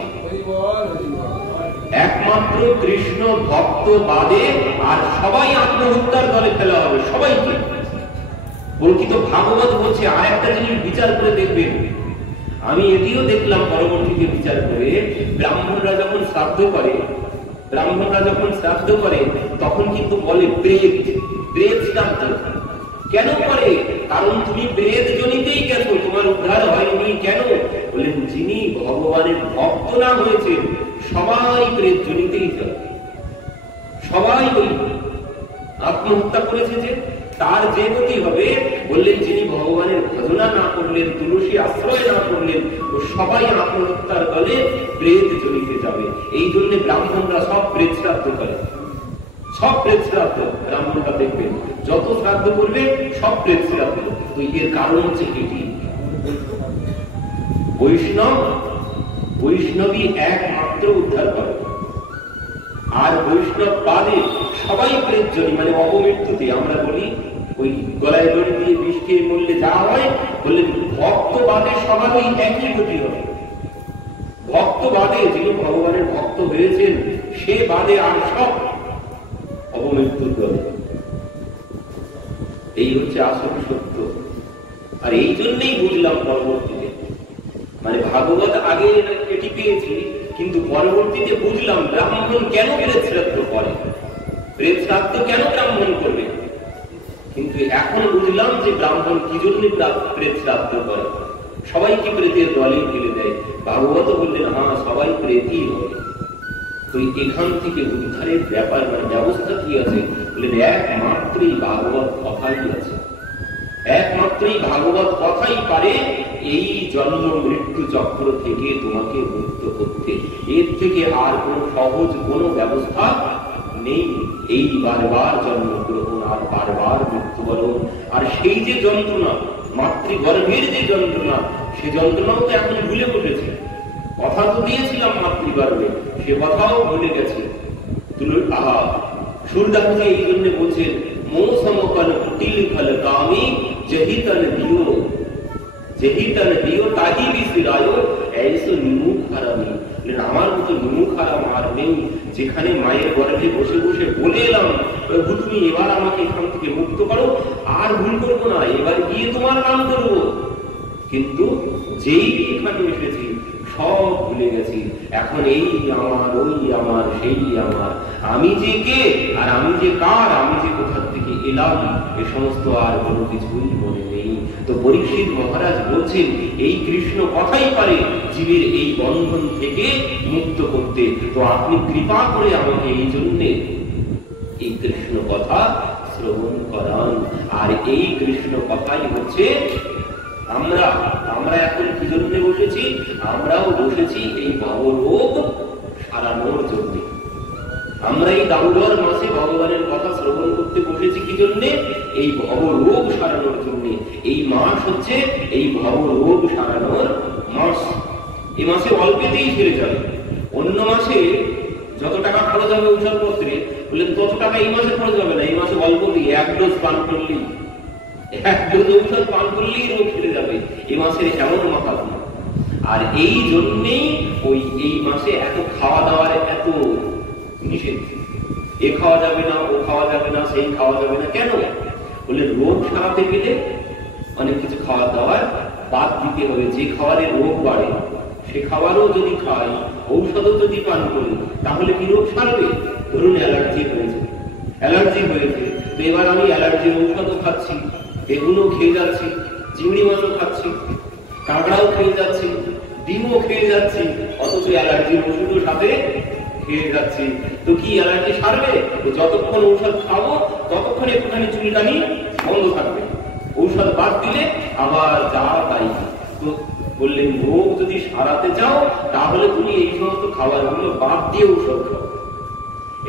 একমাত্র কৃষ্ণ ভক্ত বাদে আর সবাই আত্মহত্যার দলে ফেলা হবে, সবাইকে। প্রকৃত ভাগবত বলছে আর একটা জিনিস বিচার করে দেখবেন, আমি এটিও দেখলাম পরবর্তীতে বিচার করে, ব্রাহ্মণরা যখন শ্রাদ্ধ করে, ব্রাহ্মণরা যখন শ্রাদ্ধ করে তখন কিন্তু বলে প্রেত, প্রেত শ্রাদ্ধ কেন করে? কারণ তুমি প্রেত জনিতেই গেছো, তোমার উদ্ধার হয়নি। কেন? বলেন যিনি ভগবানের ভক্ত না হয়েছে সবাই প্রেত জনিতেই যাবে, সবাই ওই আত্মহত্যা করেছে যে তার যে গতি হবে। বললেন যিনি ভগবানের ভজনা না করলেন, তুলসী আশ্রয় না করলেন, ও সবাই আত্মহত্যার দলে প্রেত জনিতে যাবে। এই জন্য ব্রাহ্মণরা সব প্রেত শ্রাদ্ধ করে, সব প্রেত শ্রাদ্ধ ব্রাহ্মণরা দেখবেন যত শ্রাদ্ধ করবে সব প্রেত শ্রাদ্ধ। তো এর কারণ হচ্ছে এটি, বৈষ্ণব, বৈষ্ণবী একমাত্র উদ্ধার করে, আর বৈষ্ণব বাদে সবাই প্রেত জনি, মানে অপমৃত্যুতে। আমরা বলি ওই গলায় দড়ি দিয়ে বিষ খেয়ে মরলে যা হয়, বললেন ভক্ত বাদে সবার ওই একই গতি হবে। ভক্ত বাদে, যিনি ভগবানের ভক্ত হয়েছেন সে বাদে আর সব অপমৃত্যুর দলে। এই হচ্ছে আসল সত্য। আর এই জন্যই বুঝলাম পরবর্তীতে, মানে ভাগবত আগে এটি পেয়েছি, কিন্তু পরবর্তীতে বুঝলাম ব্রাহ্মণ কেন প্রেত শ্রাদ্ধ করে। প্রেত শ্রাদ্ধ কেন ব্রাহ্মণ করবে? কিন্তু এখন বুঝলাম যে ব্রাহ্মণ কি জন্য প্রেত শ্রাদ্ধ করে। সবাই কি প্রেতের দলে ফেলে দেয়? ভাগবত বললেন হ্যাঁ, সবাই প্রেতই হবে। তো এখান থেকে উদ্ধারের ব্যাপার মানে ব্যবস্থা কি আছে? বললেন একমাত্রই ভাগবত কথাই আছে। একমাত্রই ভাগবত কথাই পারে এই জন্ম মৃত্যু চক্র থেকে তোমাকে মুক্ত করতে। এর থেকে আর কোন সহজ কোন ব্যবস্থা নেই। এই বারবার জন্মগ্রহণ আর বারবার মৃত্যুবরণ, আর সেই যে যন্ত্রণা, মাতৃগর্ভের যে যন্ত্রণা, সে যন্ত্রণাও তো এখন ভুলে বসেছে। কথা তো দিয়েছিলাম মাতৃগর্ভে, সে কথাও ভুলে গেছে। সুরদাসজি এই জন্য বলছেন মোসমকন তিল ফল কামি জহিতন দিও, জহিতন দিও তাহি বিসিরায়ো ऐसो নিমুখ হারামি। আমার মতো নিমুখ হারাম আর নেই, যেখানে মায়ের গর্ভে বসে বসে বলে এলাম তুমি এবার আমাকে এখান থেকে মুক্ত করো, আর ভুল করবো না, এবার গিয়ে তোমার নাম করবো। কিন্তু যেই এখানে এসেছি সব ভুলে গেছি। এখন এই আমার, ওই আমার, সেই আমার, আমি যে কে আর আমি যে কার, আমি যে কোথা থেকে এলাম, এ সমস্ত আর কোনো কিছুই মনে নেই। তো পরীক্ষিত মহারাজ বলছেন এই কৃষ্ণ কথাই পারে জীবের এই বন্ধন থেকে মুক্ত করতে। তো আপনি কৃপা করে আমাকে এই জন্যে এই কৃষ্ণ কথা শ্রবণ করান। আর এই কৃষ্ণ কথাই হচ্ছে আমরা এখন কি জন্য বসেছি? আমরাও বসেছি এই ভবরোগ সারানোর জন্য। আমরা এই দামোদর মাসে ভগবানের কথা শ্রবণ করতে বসেছি কি জন্যে? এই ভবরোগ সারানোর জন্য। এই মাস হচ্ছে এই ভবরোগ সারানোর মাস। এই মাসে অল্পেতেই সেরে যাবে। অন্য মাসে যত টাকা খরচ হবে ঔষধপত্রে, বললেন তত টাকা এই মাসে খরচ হবে না। এই মাসে অল্পতেই এক ডোজ পান করলেই, এক ডোজ ঔষধ পান করলেই রোগ সেরে যাবে। এই মাসের এমন মাহাত্ম্য। আর এই জন্যেই এই মাসে এত খাওয়া দাওয়ার এত নিষেধ। এ খাওয়া যাবে না, ও খাওয়া যাবে না, সেই খাওয়া যাবে না। কেন? বলে রোগ সারাতে গেলে অনেক কিছু খাওয়া দাওয়ার বাদ দিতে হবে। যে খাওয়ারে রোগ বাড়ে সে খাবারও যদি খাই, ঔষধও যদি পান করি, তাহলে কি রোগ সারবে? ধরুন অ্যালার্জি হয়েছে, তো এবার আমি অ্যালার্জির ঔষধও খাচ্ছি, বেগুনও খেয়ে যাচ্ছি, চিংড়ি মাছও খাচ্ছি, কাঁকড়াও খেয়ে যাচ্ছি, ডিমও খেয়ে যাচ্ছি, অথচ অ্যালার্জির ওষুধও সাথে খেয়ে যাচ্ছি। তো কি অ্যালার্জি সারবে? যতক্ষণ ঔষধ খাবো ততক্ষণ একটুখানি চুলকানি বন্ধ থাকবে। ঔষধ বাদ দিলে আবার যা তাই। তো বললেন রোগ যদি সারাতে চাও তাহলে তুমি এই সমস্ত খাবারগুলো বাদ দিয়ে ঔষধ খাও।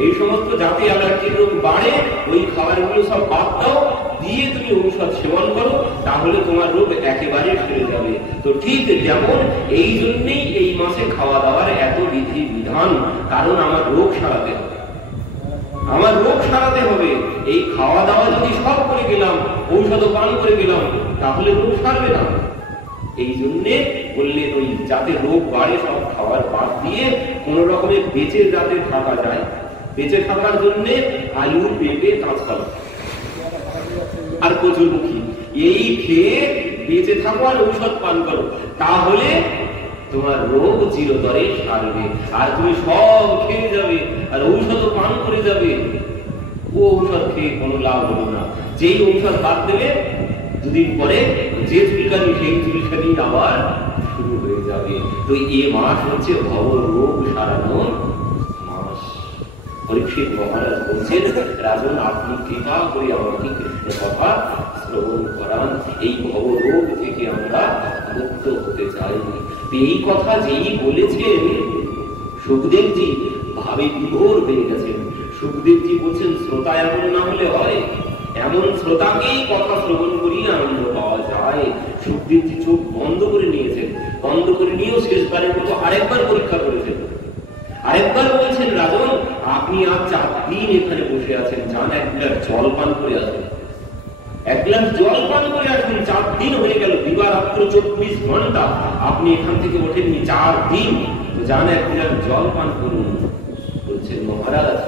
এই সমস্ত যাতে অ্যালার্জির রোগ বাড়ে ওই খাবারগুলো সব বাদ দাও, দিয়ে তুমি ঔষধ সেবন করো, তাহলে তোমার রোগ একেবারে সেরে যাবে। তো ঠিক যেমন এই জন্যই এই মাসে খাওয়া দাওয়ার এত বিধি বিধান, কারণ আমার রোগ সারাতে হবে। আমার রোগ সারাতে হবে। এই খাওয়া দাওয়া যদি সব করে গেলাম, ঔষধ পান করে গেলাম, তাহলে রোগ সারবে না। এই জন্যে বললেন ওই যাতে রোগ বাড়ে সব খাবার বাদ দিয়ে কোন রকমের বেঁচে যাতে থাকা যায়, বেঁচে থাকার জন্য আলু, পেঁপে, কাঁচকলা আর কচুরমুখী এই খেয়ে বেঁচে থাকো আর ঔষধ পান করো, তাহলে তোমার রোগ চিরতরে সারবে। আর তুমি সব খেয়ে যাবে আর ঔষধ পান করে যাবে, ও ঔষধ খেয়ে কোনো লাভ হলো না। যেই ঔষধ বাদ দেবে দুদিন পরে যে চুলকানি সেই চুলকানি আবার শুরু হয়ে যাবে। তো এ মাস হচ্ছে ভব রোগ সারানোর মাস। পরীক্ষিত মহারাজ বলছেন রাজন আপনি কৃপা করে আমাকে কৃষ্ণ কথা শ্রবণ করান, এই ভব রোগ থেকে আমরা মুক্ত হতে চাই। এই কথা যেই বলেছেন সুখদেবজি ভাবে বিভোর হয়ে গেছেন। সুখদেবজি বলছেন শ্রোতা এমন না হলে হয়, এমন শ্রোতাকেই কথা শ্রবণ করিয়ে আনন্দ পাওয়া যায়। সুখদেবজি চোখ বন্ধ করে নিয়েছেন, বন্ধ করে নিয়েও শেষবারের মতো আরেকবার পরীক্ষা করেছেন। আরেকবার বলছেন রাজন আপনি আজ 4 দিন এখানে বসে আছেন, যান এক গ্লাস জল পান করে আসেন, এক গ্লাস জল পান করে আসুন। 4 দিন হয়ে গেল, দিবারাত্র 24 ঘন্টা আপনি এখান থেকে ওঠেননি, 4 দিন। তো যান এক গ্লাস জল পান করুন। বলছেন মহারাজ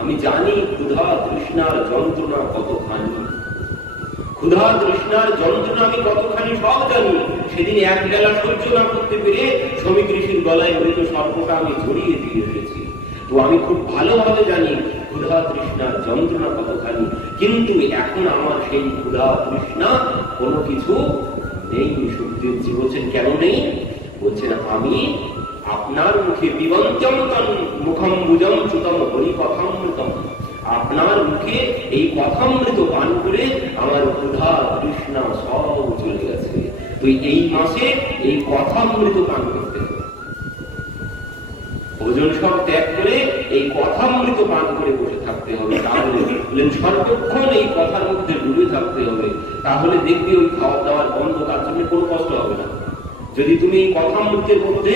আমি জানি ক্ষুধা তৃষ্ণার যন্ত্রণা কতখানি, ক্ষুধা তৃষ্ণার যন্ত্রণা আমি কতখানি সব জানি। সেদিন এক বেলা সহ্য না করতে পেরে শ্রমিক ঋষির গলায় মৃত সর্পটা আমি জড়িয়ে দিয়ে এসেছি। তো আমি খুব ভালোভাবে জানি ক্ষুধা তৃষ্ণার যন্ত্রণা কতখানি, কিন্তু এখন আমার সেই ক্ষুধা তৃষ্ণা কোনো কিছু নেই। সুখদেবজি বলছেন কেন নেই? বলছেন আমি আপনার মুখে পিবন্ত্যম মুখম্বুজম চুতম হরিকথামৃতম, আপনার মুখে এই কথামৃত পান করে আমার ক্ষুধা তৃষ্ণা সব চলে গেছে। তুই এই মাসে এই কথামৃত পান করতে হবে, ভোজন সব ত্যাগ করে এই কথামৃত পান করে বসে থাকতে হবে। তাহলে বললেন সর্বক্ষণ এই কথার মধ্যে ডুবে থাকতে হবে, তাহলে দেখবি ওই খাওয়া দাওয়ার বন্ধ, তার জন্য কোনো কষ্ট হবে না। যদি তুমি এই কথামৃতের মধ্যে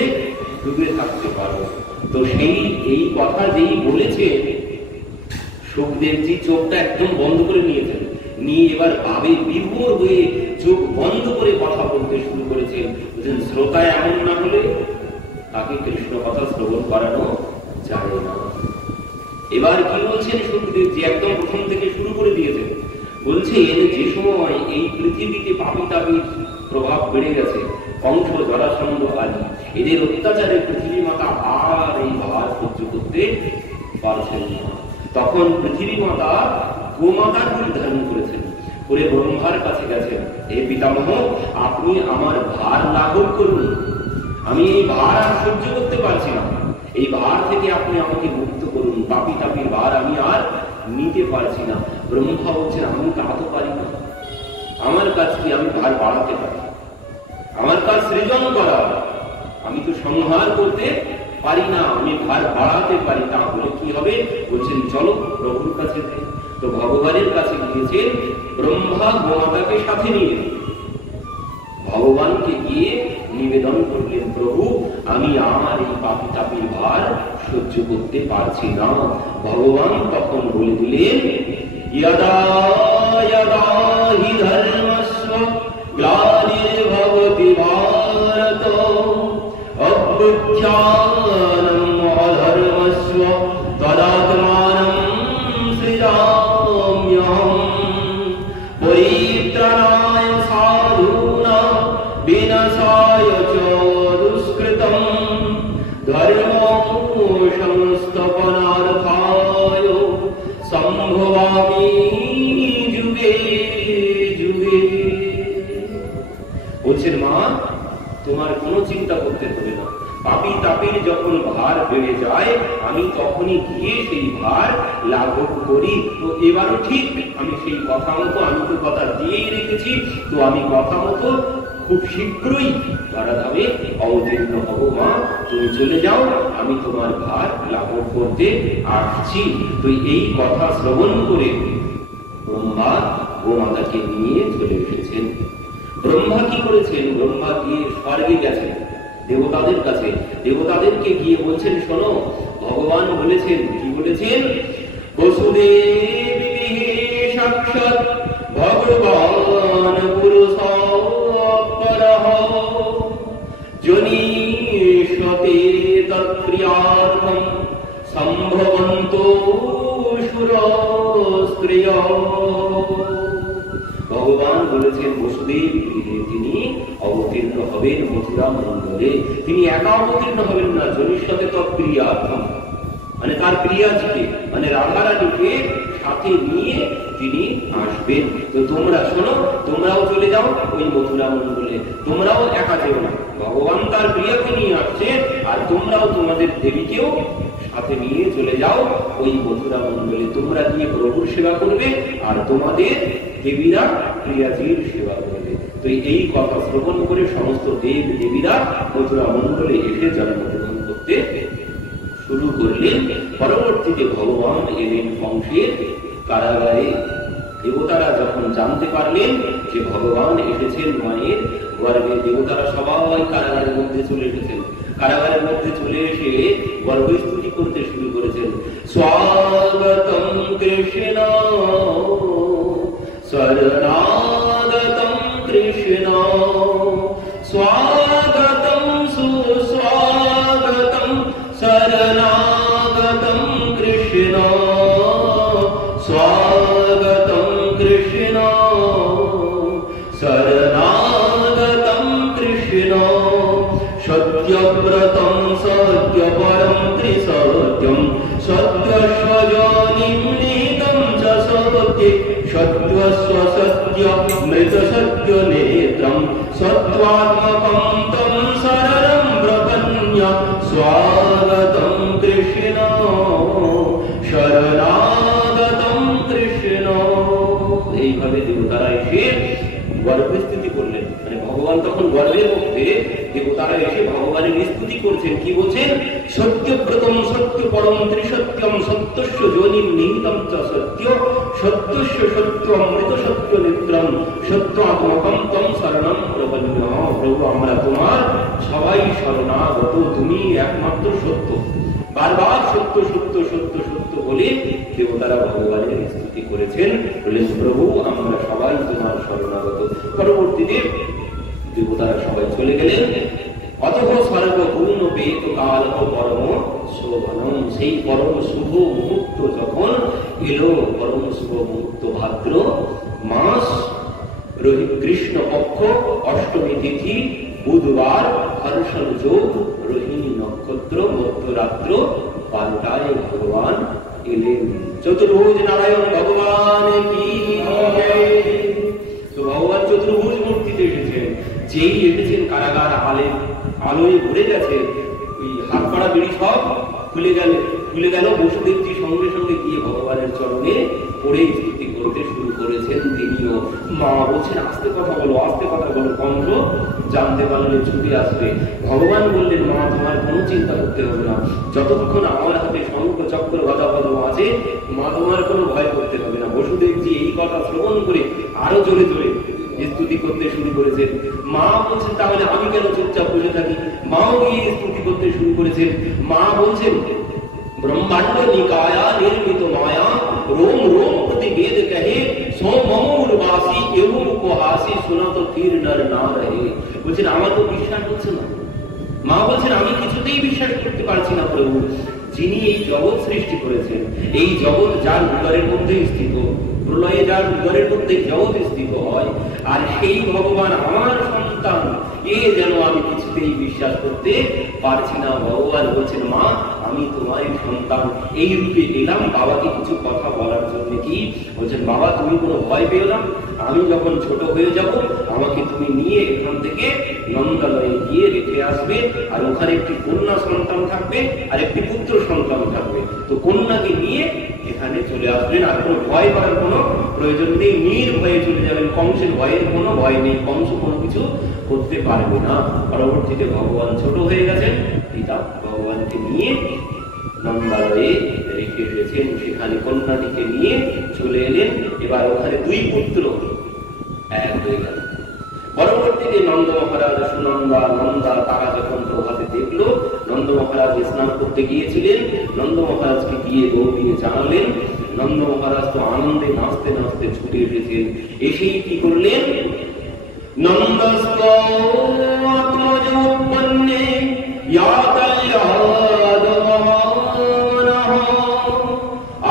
ডুবে থাকতে পারো, তো সেই এই কথা যেই বলেছে সুখদেবজি চোখটা একদম বন্ধ করে নিয়েছেন, নিয়ে এবার ভাবে বিভোর হয়ে চোখ বন্ধ করে কথা বলতে শুরু করেছেন। শ্রোতা এমন না হলে তাকে কৃষ্ণ কথা শ্রবণ করানো যায় না। এবার কি বলছেন সুখদেবজি? একদম প্রথম থেকে শুরু করে দিয়েছেন। বলছেন যে সময় এই পৃথিবীতে পাপী তাপীর প্রভাব বেড়ে গেছে, কংস জরাসন্ধ আদি এদের অত্যাচারে পৃথিবী মাতা আর এই ভার সহ্য করতে পারছেন না, তখন পৃথিবী মাতা গোমাতার রূপ ধারণ করেছেন, করে ব্রহ্মার কাছে গেছেন, হে পিতামহ আপনি আমার ভার লাঘব করুন, আমি এই ভার আর সহ্য করতে পারছি না, এই ভার থেকে আপনি আমাকে মুক্ত করুন, পাপী তাপীর ভার আমি আর নিতে পারছি না। ব্রহ্মা বলছেন আমি তা তো পারি না, আমার কাজ কি? আমি ভার বাড়াতে পারি, আমার কাজ সৃজন করা, আমি তো সংহার করতে পারি না, আমি ভার বাড়াতে পারি। তাহলে কি হবে? বলছেন চলো প্রভুর কাছে। তো ভগবানের কাছে গিয়েছেন ব্রহ্মা গোমাতাকে সাথে নিয়ে, ভগবানকে গিয়ে নিবেদন করলেন, প্রভু আমি আমার এই পাপী তাপীর ভার সহ্য করতে পারছি না। ভগবান তখন বলে দিলেন, यदा यदा हि धर्मस्य ग्लानिर्भवति भारत अभ्युत्थानम् अधर्मस्य तदात्मानं सृजाम्यहम् परित्राणाय साधूनां विनाशाय च दुष्कृतम् धर्मो संस्थापनार्थाय সম্ভবামি যুগে যুগে। বলছেন মা তোমার কোনো চিন্তা করতে হবে না, পাপী তাপীর যখন ভার বেড়ে যায় আমি তখনই গিয়ে সেই ভার লাঘব করি। তো এবারও ঠিক আমি সেই কথা মতো, আমি তো কথা দিয়েই রেখেছি, তো আমি কথা মতো খুব শীঘ্রই ধরাধামে অবতীর্ণ হব। মা তুমি চলে যাও, আমি তোমার ভার লাঘব করতে আসছি। তো এই কথা শ্রবণ করে ব্রহ্মা গোমাতাকে নিয়ে চলে এসেছেন। ব্রহ্মা কি করেছেন? ব্রহ্মা গিয়ে স্বর্গে গেছেন দেবতাদের কাছে, দেবতাদেরকে গিয়ে বলছেন শোনো ভগবান বলেছেন, কি বলেছেন? বসুদেব সাক্ষাৎ ভগবান পুরুষ জনীষতে তৎক্রিয়ার্থম সম্ভবন্তো সুরস্ত্রিয়। ভগবান বলেছেন বসুদেব তিনি অবতীর্ণ হবেন মথুরা মণ্ডলে। তিনি একা অবতীর্ণ হবেন না, জনীষতে তৎক্রিয়ার্থম মানে তার প্রিয়াজিকে মানে রাধারানীকে সাথে নিয়ে তিনি আসবেন। তো তোমরা শোনো, তোমরাও চলে যাও ওই মথুরা মণ্ডলে, তোমরাও একা যেও না, ভগবান তার প্রিয়াকে নিয়ে আসছে, আর তোমরাও তোমাদের দেবীকেও সাথে নিয়ে চলে যাও ওই মথুরা মণ্ডলে। তোমরা গিয়ে প্রভুর সেবা করবে আর তোমাদের দেবীরা প্রিয়াজির সেবা করবে। তো এই কথা শ্রবণ করে সমস্ত দেব দেবীরা মথুরা মণ্ডলে এসে জন্মগ্রহণ করতে শুরু করলেন। পরবর্তীতে ভগবান এলেন কংসের কারাগারে। দেবতারা যখন জানতে পারলেন যে ভগবান এসেছেন মায়ের গর্ভে, দেবতারা সবাই কারাগারের মধ্যে চলে এসেছেন। কারাগারের মধ্যে চলে এসে গর্ভস্তুতি করতে শুরু করেছেন। স্বাগতম কৃষ্ণ শরণাগতম কৃষ্ণ স্বাগতম সুস্বাগতম শরণাগতম কৃষ্ণ স্বাগতম কৃষ্ণ শরণাগতম কৃষ্ণ সত্যব্রতম সত্যপরম ত্রিসত্যম সত্যস্বজনিম সত্যস্য সত্য মৃত সত্য নেত্রম সত্ত্বাত্মকম তম শরণম প্রপন্ন স্বাগতম কৃষ্ণ শরণাগতম কৃষ্ণ। এইভাবে দেবতারা এসে গর্ভে স্তুতি করলেন, মানে ভগবান তখন গর্ভের মধ্যে, দেবতারা এসে ভগবানের স্তুতি করছেন। কি বলছেন? সত্যব্রতম সত্য পরম ত্রিসত্যম সত্যস্য যোনিম নিহিতম চ সত্য সত্যস্য সত্য অমৃত সত্য নেত্রম সত্যাত্মকম তম শরণম প্রপন্ন। প্রভু, আমরা তোমার সবাই শরণাগত, তুমি একমাত্র সত্য। বারবার সত্য সত্য সত্য সত্য বলে দেবতারা ভগবানের স্তুতি করেছেন। বললেন, প্রভু আমরা সবাই তোমার শরণাগত। পরবর্তীতে দেবতারা সবাই চলে গেলেন। অতঃ সর্বগুণ বেদ কাল পরম শোভনম। সেই পরম শুভ মুহূর্ত যখন এলো, পরম শুভ মুহূর্ত ভাদ্র মাস কৃষ্ণ পক্ষ অষ্টমী তিথি বুধবার হর্ষণ যোগ রোহিণী নক্ষত্র মধ্যরাত্র 12টায় ভগবান এলেন। চতুর্ভুজ নারায়ণ ভগবান কি জয়। তো ভগবান চতুর্ভুজ মূর্তিতে এসেছেন। যেই এসেছেন কারাগার আলোয় ভরে গেছে, ওই হাত পাড়া বিড়ি সব খুলে গেল। বসুদেবজি সঙ্গে সঙ্গে গিয়ে ভগবানের চরণে পড়ে স্তুতি করতে শুরু করেছেন। তিনিও মা বলছেন, আস্তে কথা বলো, আস্তে কথা বলো, কণ্ঠ জানতে পারলে ছুটে আসবে। ভগবান বললেন, মা তোমার কোনো চিন্তা করতে হবে না, যতক্ষণ আমার হাতে শঙ্খ চক্র গদা পদ্ম আছে, মা তোমার কোনো ভয় করতে হবে না। বসুদেবজি এই কথা শ্রবণ করে আরো জোরে জোরে স্তুতি করতে শুরু করেছেন। মা বলছেন, তাহলে আমি কেন চুপচাপ বসে থাকি? মাও গিয়ে স্তুতি করতে শুরু করেছেন। মা বলছেন, ব্রহ্মাণ্ড নিকায়া নির্মিত মায়া रोम रोम प्रति वेद कहे सो ममूरवासी एवं उपहासी सुना तो फिर नर ना रहे। বলছেন, আমার তো বিশ্বাস হচ্ছে না। মা বলছেন, আমি কিছুতেই বিশ্বাস করতে পারছি না প্রভু, যিনি এই জগৎ সৃষ্টি করেছেন, এই জগৎ যার উদরের মধ্যে স্থিত, প্রলয়ে যার উদরের মধ্যে জগৎ স্থিত হয়, আর সেই ভগবান আমার সন্তান, এ যেন আমি কিছুতেই বিশ্বাস করতে পারছি না। ভগবান বলছেন, মা আমি তোমারই সন্তান, এই রূপে এলাম বাবাকে কিছু কথা বলার জন্য। কি বলছেন? বাবা তুমি কোনো ভয় পেও না, আমি যখন ছোট হয়ে যাব আমাকে তুমি নিয়ে এখান থেকে নন্দালয়ে গিয়ে রেখে আসবে, আর ওখানে একটি কন্যা সন্তান থাকবে আর একটি পুত্র সন্তান থাকবে। তো কন্যাকে নিয়ে এখানে চলে আসবেন, আর কোনো ভয় করার কোনো প্রয়োজন নেই, নির্ভয়ে চলে যাবেন। কংসের ভয়ের কোনো ভয় নেই, কংস কোনো কিছু করতে পারবে না। পরবর্তীতে ভগবান ছোট হয়ে গেছেন, পিতা ভগবানকে নিয়ে নন্দালয়ে রেখে এসেছেন। সেখানে কন্যাটিকে নিয়ে চলে এলেন। এবার ওখানে দুই পুত্র এক হয়ে গেল। পরবর্তীতে নন্দ মহারাজ, সুনন্দা, নন্দা তারা যখন প্রভাতে দেখলো, নন্দ মহারাজ স্নান করতে গিয়েছিলেন, নন্দ মহারাজকে গিয়ে দৌড়িয়ে জানালেন। নন্দ মহারাজ তো আনন্দে নাচতে নাচতে ছুটে এসেছেন। এসেই কি করলেন? নন্দস্ত আত্মজোৎপন্নে ইয়াতল্যাদমমানঃ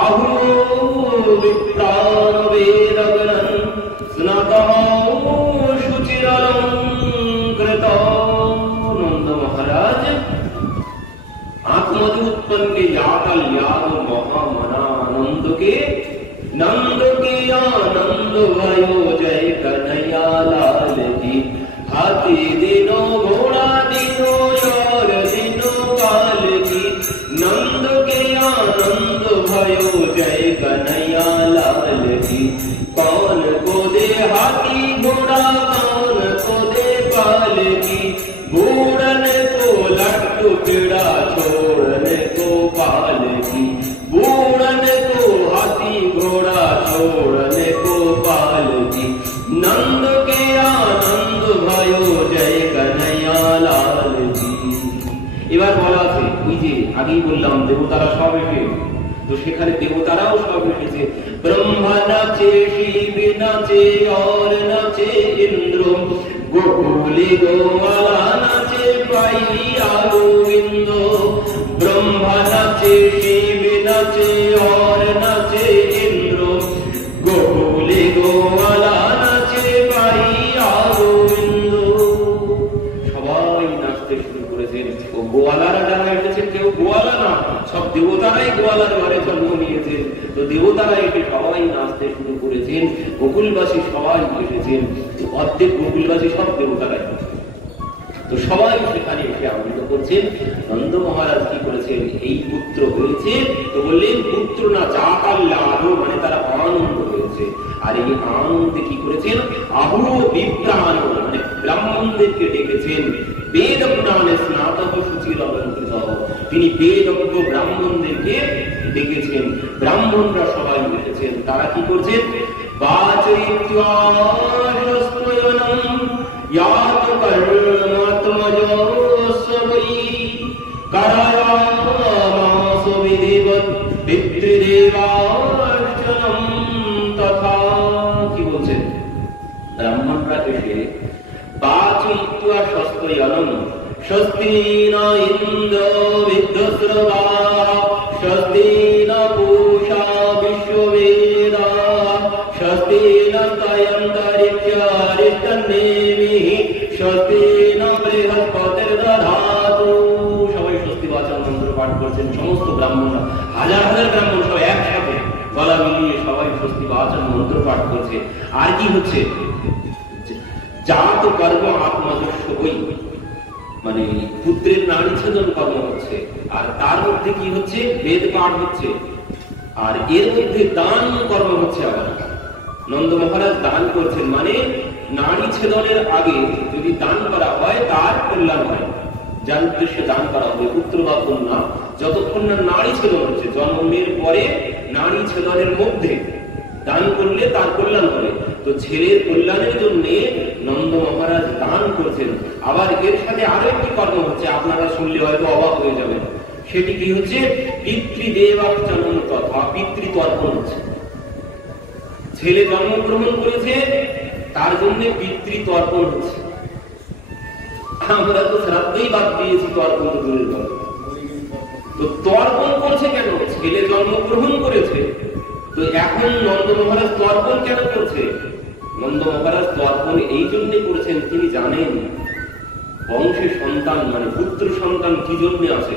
আহুঃ বিপ্রাণবেদগণঃ স্নাতঃ শুচিরলঙ্কৃতঃ। নন্দ মহারাজ আত্মজোৎপন্নে ইয়াতল্যাদ মহামনা नंदके आनंद भयो जय कन्हैया लाल की। हाथी दिनो घोड़ा दिनो और दिनो काल की। नंद के आनंद भयो जय कन्हैया लाल की। कौन को दे हाथी घोड़ा कौन को दे काल की। बूढ़न को लट्टू पीड़ा छोड़ने को काल की। बूढ़न को हाथी घोड़ा छोड़ने को काल की। नंद के आनंद भयो जय कन्हैया लाल की। এবার বলা আছে, ওই যে আগেই বললাম দেবতারা সব এসে, তো সেখানে দেবতারাও সব এসেছে। ব্রহ্মা নাচে, শিব নাচে, और নাচে ইন্দ্র। গোকুলে গোমালা নাচে, পাইয়া গোবিন্দ। ব্রহ্মা নাচে, শিব নাচে, और নাচে ইন্দ্র। গোকুলে গোমালা নাচে, পাইয়া গোবিন্দ। সবাই নাচতে শুরু করেছেন। ও গোয়ালারা যারা এসেছেন কেউ গোয়ালা না, সব দেবতারাই গোয়ালার ঘরে জন্ম নিয়েছেন। তো দেবতারা এসে সবাই নাচতে শুরু করেছেন, গোকুলবাসী সবাই এসেছেন, অর্ধেক গোকুলবাসী সব দেবতারা। তো সবাই সেখানে এসে আনন্দ করছেন। নন্দ মহারাজ কি করেছেন, এই পুত্র হয়েছে তো বললেন পুত্র না জাতাল লাভো, মানে তারা আনন্দ হয়েছে। আর এই আনন্দে কি করেছেন, আহু বিপ্রাণ, মানে ব্রাহ্মণদেরকে ডেকেছেন। বেদ পুরাণে স্নাতক সূচির অলঙ্কৃত, তিনি বেদজ্ঞ ব্রাহ্মণদেরকে ডেকেছেন। ব্রাহ্মণরা সবাই এসেছেন। তারা কি করছেন, বাচয়িত্বা শস্ত্রয়নম ইয়াত কর্মাত্মজোস্বৈ কারায়ামাস বিধিবৎ পিতৃদেবার্চনম তথা। কি বলছেন, ব্রাহ্মণরা এসে বাচয়িত্বা শস্ত্রয়নম, স্বস্তি ন ইন্দ্র বিদ্যস্রবাঃ, স্বস্তি ন পূষা বিশ্ববেদাঃ, স্বস্তি নস্তয়ন্তরিক্ষারিষ্টনেমিঃ, স্বস্তি ন বৃহস্পতির্দধাতু। সবাই স্বস্তি বাচন মন্ত্র পাঠ করছেন, সমস্ত ব্রাহ্মণরা, হাজার হাজার ব্রাহ্মণ সব একসাথে গলা মিলিয়ে সবাই স্বস্তি বাচন মন্ত্র পাঠ করছে। আর কি হচ্ছে, জাত কর্ম আত্মজস্ব বই, মানে পুত্রের নারী ছেদন কর্ম হচ্ছে। আর তার মধ্যে কি হচ্ছে, বেদ পাঠ হচ্ছে। আর এর মধ্যে দান কর্ম হচ্ছে। আবার নন্দ মহারাজ দান করছেন, মানে নারী ছেদনের আগে যদি দান করা হয় তার কল্যাণ হয়। যার উদ্দেশ্যে দান করা হবে, পুত্র বা কন্যা, যতক্ষণ না নারী ছেদন হচ্ছে, জন্মের পরে নারী ছেদনের মধ্যে দান করলে তার কল্যাণ হবে। তো ছেলের কল্যাণের জন্য নন্দ মহারাজ দান করছেন। আবার এর সাথে আরো একটি কর্ম হচ্ছে, আপনারা শুনলে হয়তো অবাক হয়ে যাবেন। সেটি কি হচ্ছে, পিতৃদেবার্চনম তথা, পিতৃতর্পণ হচ্ছে। ছেলে জন্মগ্রহণ করেছে, তার জন্য পিতৃতর্পণ হচ্ছে। আমরা তো শ্রাদ্ধই বাদ দিয়েছি, তর্পণ তো দূরের কথা। তো তর্পণ করছে কেন, ছেলে জন্মগ্রহণ করেছে। তো এখন নন্দ মহারাজ তর্পণ কেন করছে, নন্দ মহারাজ তর্পণ এই জন্য করেছেন, তিনি জানেন বংশে সন্তান, মানে পুত্র সন্তান কি জন্য আসে।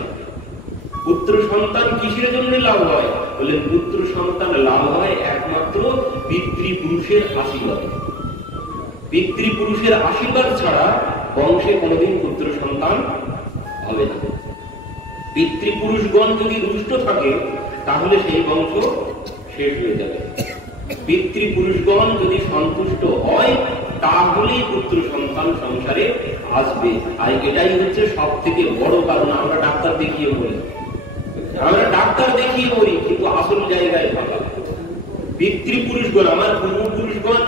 পুত্র সন্তান কিসের জন্য লাভ হয়, বললেন পুত্র সন্তান লাভ হয় একমাত্র পিতৃপুরুষের আশীর্বাদ। পিতৃপুরুষের আশীর্বাদ ছাড়া বংশে কোনোদিন পুত্র সন্তান হবে না। পিতৃপুরুষগণ যদি দুষ্ট থাকে তাহলে সেই বংশ শেষ হয়ে যাবে। পিতৃপুরুষগণ যদি সন্তুষ্ট হয় তাহলেই পুত্র সন্তান সংসারে আসবে। আর এটাই হচ্ছে সব থেকে বড় কারণ। আমরা ডাক্তার দেখিয়ে মরি, কিন্তু আসল জায়গায় ফাঁকা। পিতৃপুরুষগণ, আমার পূর্বপুরুষগণ